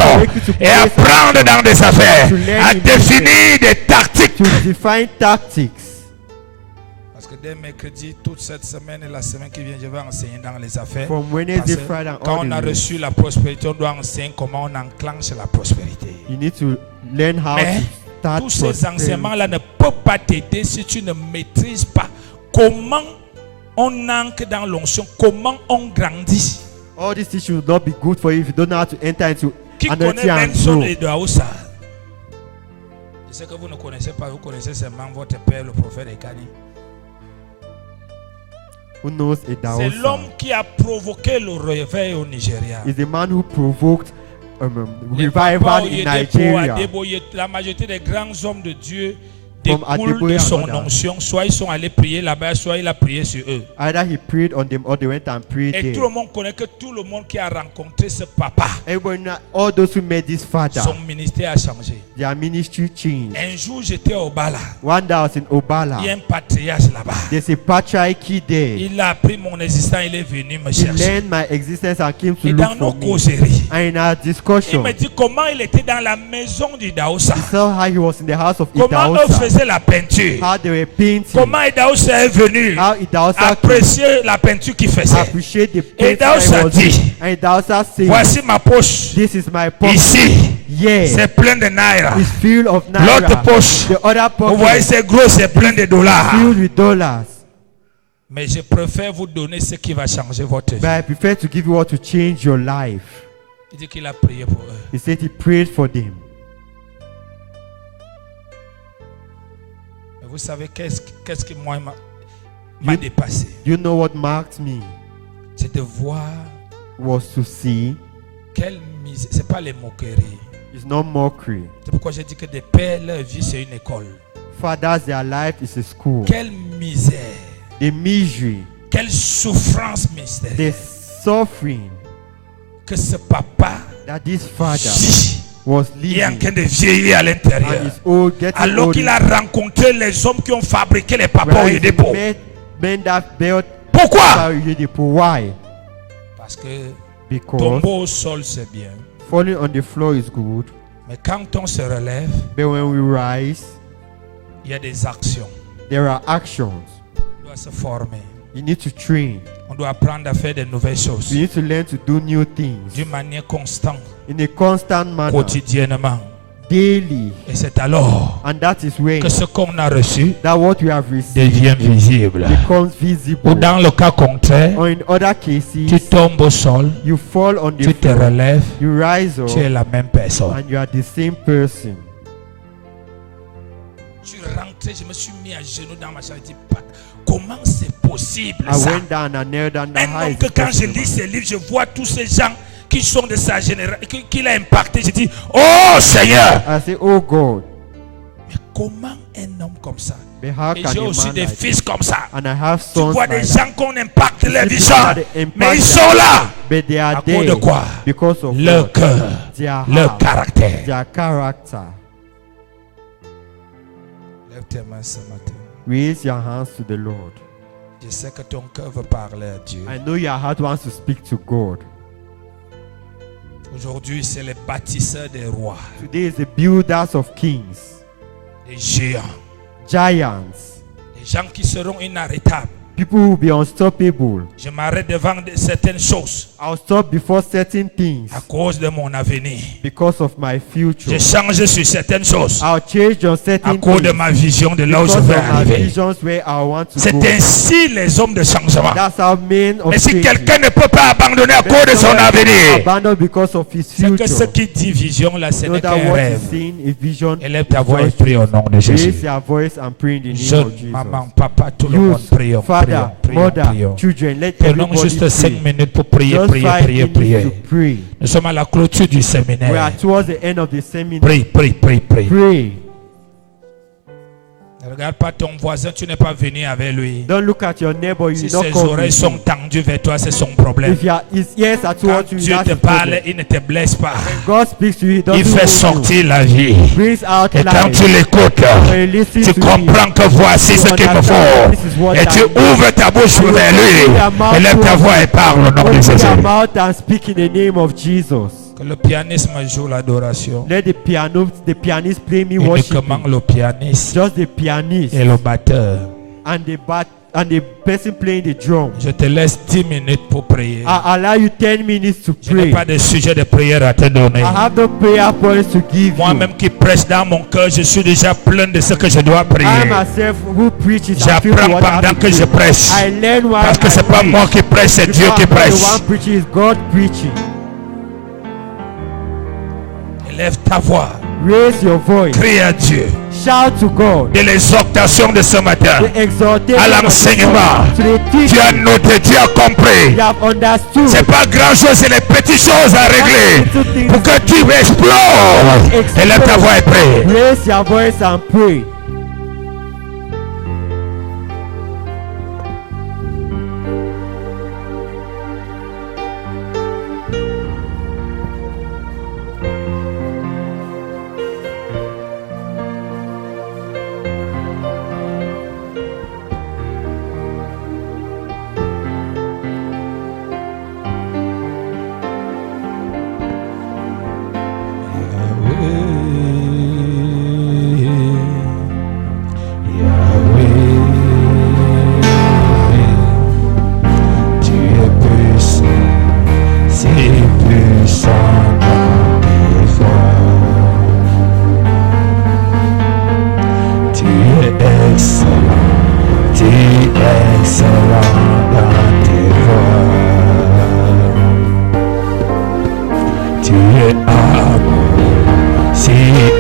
et à prendre dans des affaires, à définir des tactiques. To define tactics. Parce que dès mercredi, toute cette semaine et la semaine qui vient, je vais enseigner dans les affaires. From Parce Wednesday, que Friday, and quand all on a the week, reçu la prospérité, on doit enseigner comment on enclenche la prospérité. you need to learn how Mais to start tous ces prosperity. enseignements-là ne peuvent pas t'aider si tu ne maîtrises pas comment on entre dans l'onction, comment on grandit. All these things will not be good for you if you don't know how to enter into Qui connaît anointing and Benson grow. et Daoussa? Je sais que vous ne connaissez pas, vous connaissez seulement votre père, le prophète Ekani. Who knows a C'est Daosa? l'homme qui a provoqué le réveil au Nigeria. Is the man who provoked Les revival papas, in Oyedepo, Nigeria. Adeboye, la majorité des grands hommes de Dieu From découlent Adeboye de and son others. onction. Soit ils sont allés prier là-bas, soit il a prié sur eux. Either he prayed on them or they went and prayed Et there. tout le monde connaît que tout le monde qui a rencontré ce papa, Everybody know, all those who met this father, son ministère a changé. their ministry changed. Un jour, j'étais au Bala. One day I was in Obala. Il y a un patriarche là-bas. There's a patriarchy there. Il a appris mon existence, il est venu me He chercher. learned my existence and came to Et look dans nos for me. causeries, And in our il discussion, me dit comment il était dans la maison du Daoussa. he saw how he was in the house of Comment eux Idaosa, faisaient la peinture. how they were painting, Comment Idaoussa est venu how Idaosa apprécier la peinture qu'il faisait. appreciate the Et painting that Idaosa he was dit, doing. And Idaosa said, voici ma poche. this is my pocket. Ici, Yeah, c'est plein de naira. it's filled of L'autre naira. poche, The other vous voyez, pocket c'est gros, c'est plein de dollars. filled with dollars. Mais je préfère vous donner ce qui va changer votre vie. But I prefer to give you what to change your life. Il dit qu'il a prié pour eux. He said he prayed for them. Mais vous savez qu'est-ce qui moi m'a dépassé? You know what marked me C'est de voir was to see. quelle misère. C'est pas les moqueries. It's not mockery. C'est pourquoi j'ai dit que des pères, leur vie c'est une école. Fathers, their life is a school. Quelle misère. The misery, Quelle souffrance the mystérieuse. suffering Que ce papa that this father vit. was Il est en living, train de vieillir à and l'intérieur. is old, getting Alors old. qu'il a rencontré les hommes qui ont fabriqué les papas au Whereas he dépôt. met men that built Pourquoi? Why? Parce que Because tomber au sol, c'est bien. falling on the floor is good, Mais quand on se relève, but when we rise, il y a des actions. there are actions. On doit se former. You need to train. On doit apprendre à faire de nouvelles choses. You need to learn to do new things D'une manière constante, in a constant manner, quotidiennement. daily. Et c'est alors And that is when que ce qu'on a reçu that what we have received devient visible. becomes Ou visible. dans le cas contraire, Or in other tu cases, tombes au sol, you fall on the tu te floor, relèves, you rise tu es up, la même personne. and you are the same person. Je suis rentré, je me suis mis à genoux dans ma chambre. Je dis, comment c'est possible I ça? went down and knelt down. Un How homme is que it quand je possible? lis ces livres, je vois tous ces gens qui sont de sa génération, qu'il a impacté. Je dis, oh Seigneur! I say, oh God, Mais comment un homme comme ça? but how Et can j'ai a aussi man des like fils comme ça. and I have Tu sons vois like des that, gens qu'on impacte leur people vision. that they impact Mais ils their sont là. but they are À cause de there quoi? because of Leur what? cœur, Their leur heart, caractère. their character. Lève tes mains ce matin. Raise your hands to the Lord. Je sais que ton cœur veut parler à Dieu. I know your heart wants to speak to God. Aujourd'hui, c'est les bâtisseurs des rois, Today is the builders of kings, des géants, giants, des gens qui seront inarrêtables. people who will be unstoppable. Je m'arrête devant certaines choses I'll stop before certain things à cause de mon avenir. because of my Je future. change sur certaines choses I'll change on à certain cause de things ma vision de là où because je of veux my arriver. visions where I want to C'est go. ainsi les hommes de changement. That's how men of Mais si change quelqu'un ne peut pas abandonner à cause de son avenir, abandon because of his c'est que ce future. qui dit vision là, ce Know n'est that qu'un what rêve. is seen is vision. Élève ta voix et prie au nom de Jésus. Raise your voice and pray in the name of Jeune, Jesus. maman, papa, tout le monde, Youth, prions, father, prions, mother, prions. children, let Prenons everybody juste 5 pray. minutes pour prier, Just prier, 5 prier, minutes prier. to pray. Nous sommes à la clôture du We are séminaire. towards the end of the seminar. Prie, prie, prie, prie. Pray. Ne regarde pas ton voisin, tu n'es pas venu avec lui. Don't look at your neighbor. You Si not ses come oreilles with sont him. tendues vers toi, c'est son problème. If his ears are Quand towards you, Dieu that's te his parle, problem. il ne te blesse pas. God speaks to you. He Il doesn't fait hold sortir la vie. you. Brings out Et quand life. tu l'écoutes, When you listen tu to comprends him, que voici ce qu'il me faut. Et tu ouvres ta bouche vers lui. Élève ta voix et parle au nom de open Jésus. your mouth and speak in the name of Jesus. Que le pianiste me joue l'adoration. Let the pianist play me worship. Uniquement le pianiste Just the pianist et le batteur. and the person playing the drum. Je te laisse 10 minutes pour prier. I allow you 10 minutes to Je n'ai pray. pas de sujet de prière à te donner. I have no prayer points to give you. Moi-même qui prêche dans mon cœur, je suis déjà plein de ce que je dois I prier. myself who preaches, I feel J'apprends what I have pendant to que je pray. prêche. I learn while Parce que I c'est pas preach. moi qui prêche, c'est Dieu Because qui I'm not prêche. the one preaching, is God preaching. Élève ta voix. Raise your voice. Crie à Dieu. Shout to God. De l'exhortation de ce matin. The exhortation À of the l'enseignement. Lord, to the Tu teaching. as noté, tu as compris. You have understood. C'est pas grand chose, c'est les petites choses à régler. Pour que tu exploses. Élève ta voix et prie. Raise your voice and pray. Tu es puissant, si puissant dans tes voies. Tu es excellent dans tes voies. Tu es amour, si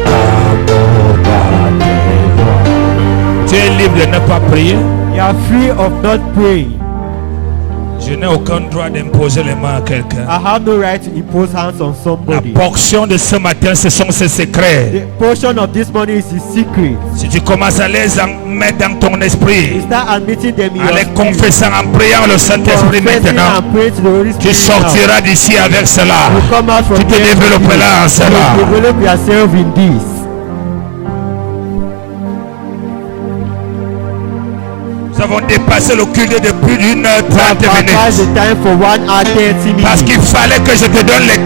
amour dans tes voies. Tu es libre de ne pas prier. You are free of not praying. Je n'ai aucun droit d'imposer les mains à quelqu'un. I have no right to impose hands on La somebody. portion de ce matin, ce sont ses secrets. The portion of this money is his secret. Si tu commences à les mettre dans ton You esprit, start admitting them in à your les spirit. confessant en priant le Saint-Esprit Confessing maintenant, and praying to the Holy tu Spirit now. sortiras d'ici avec cela. You come out from Tu te here with développeras en this. cela. You develop yourself in this. Nous avons dépassé le culte de plus d'une heure We have 30 minutes. passed the time for 1 hour 30 Parce minutes. qu'il fallait que je te donne les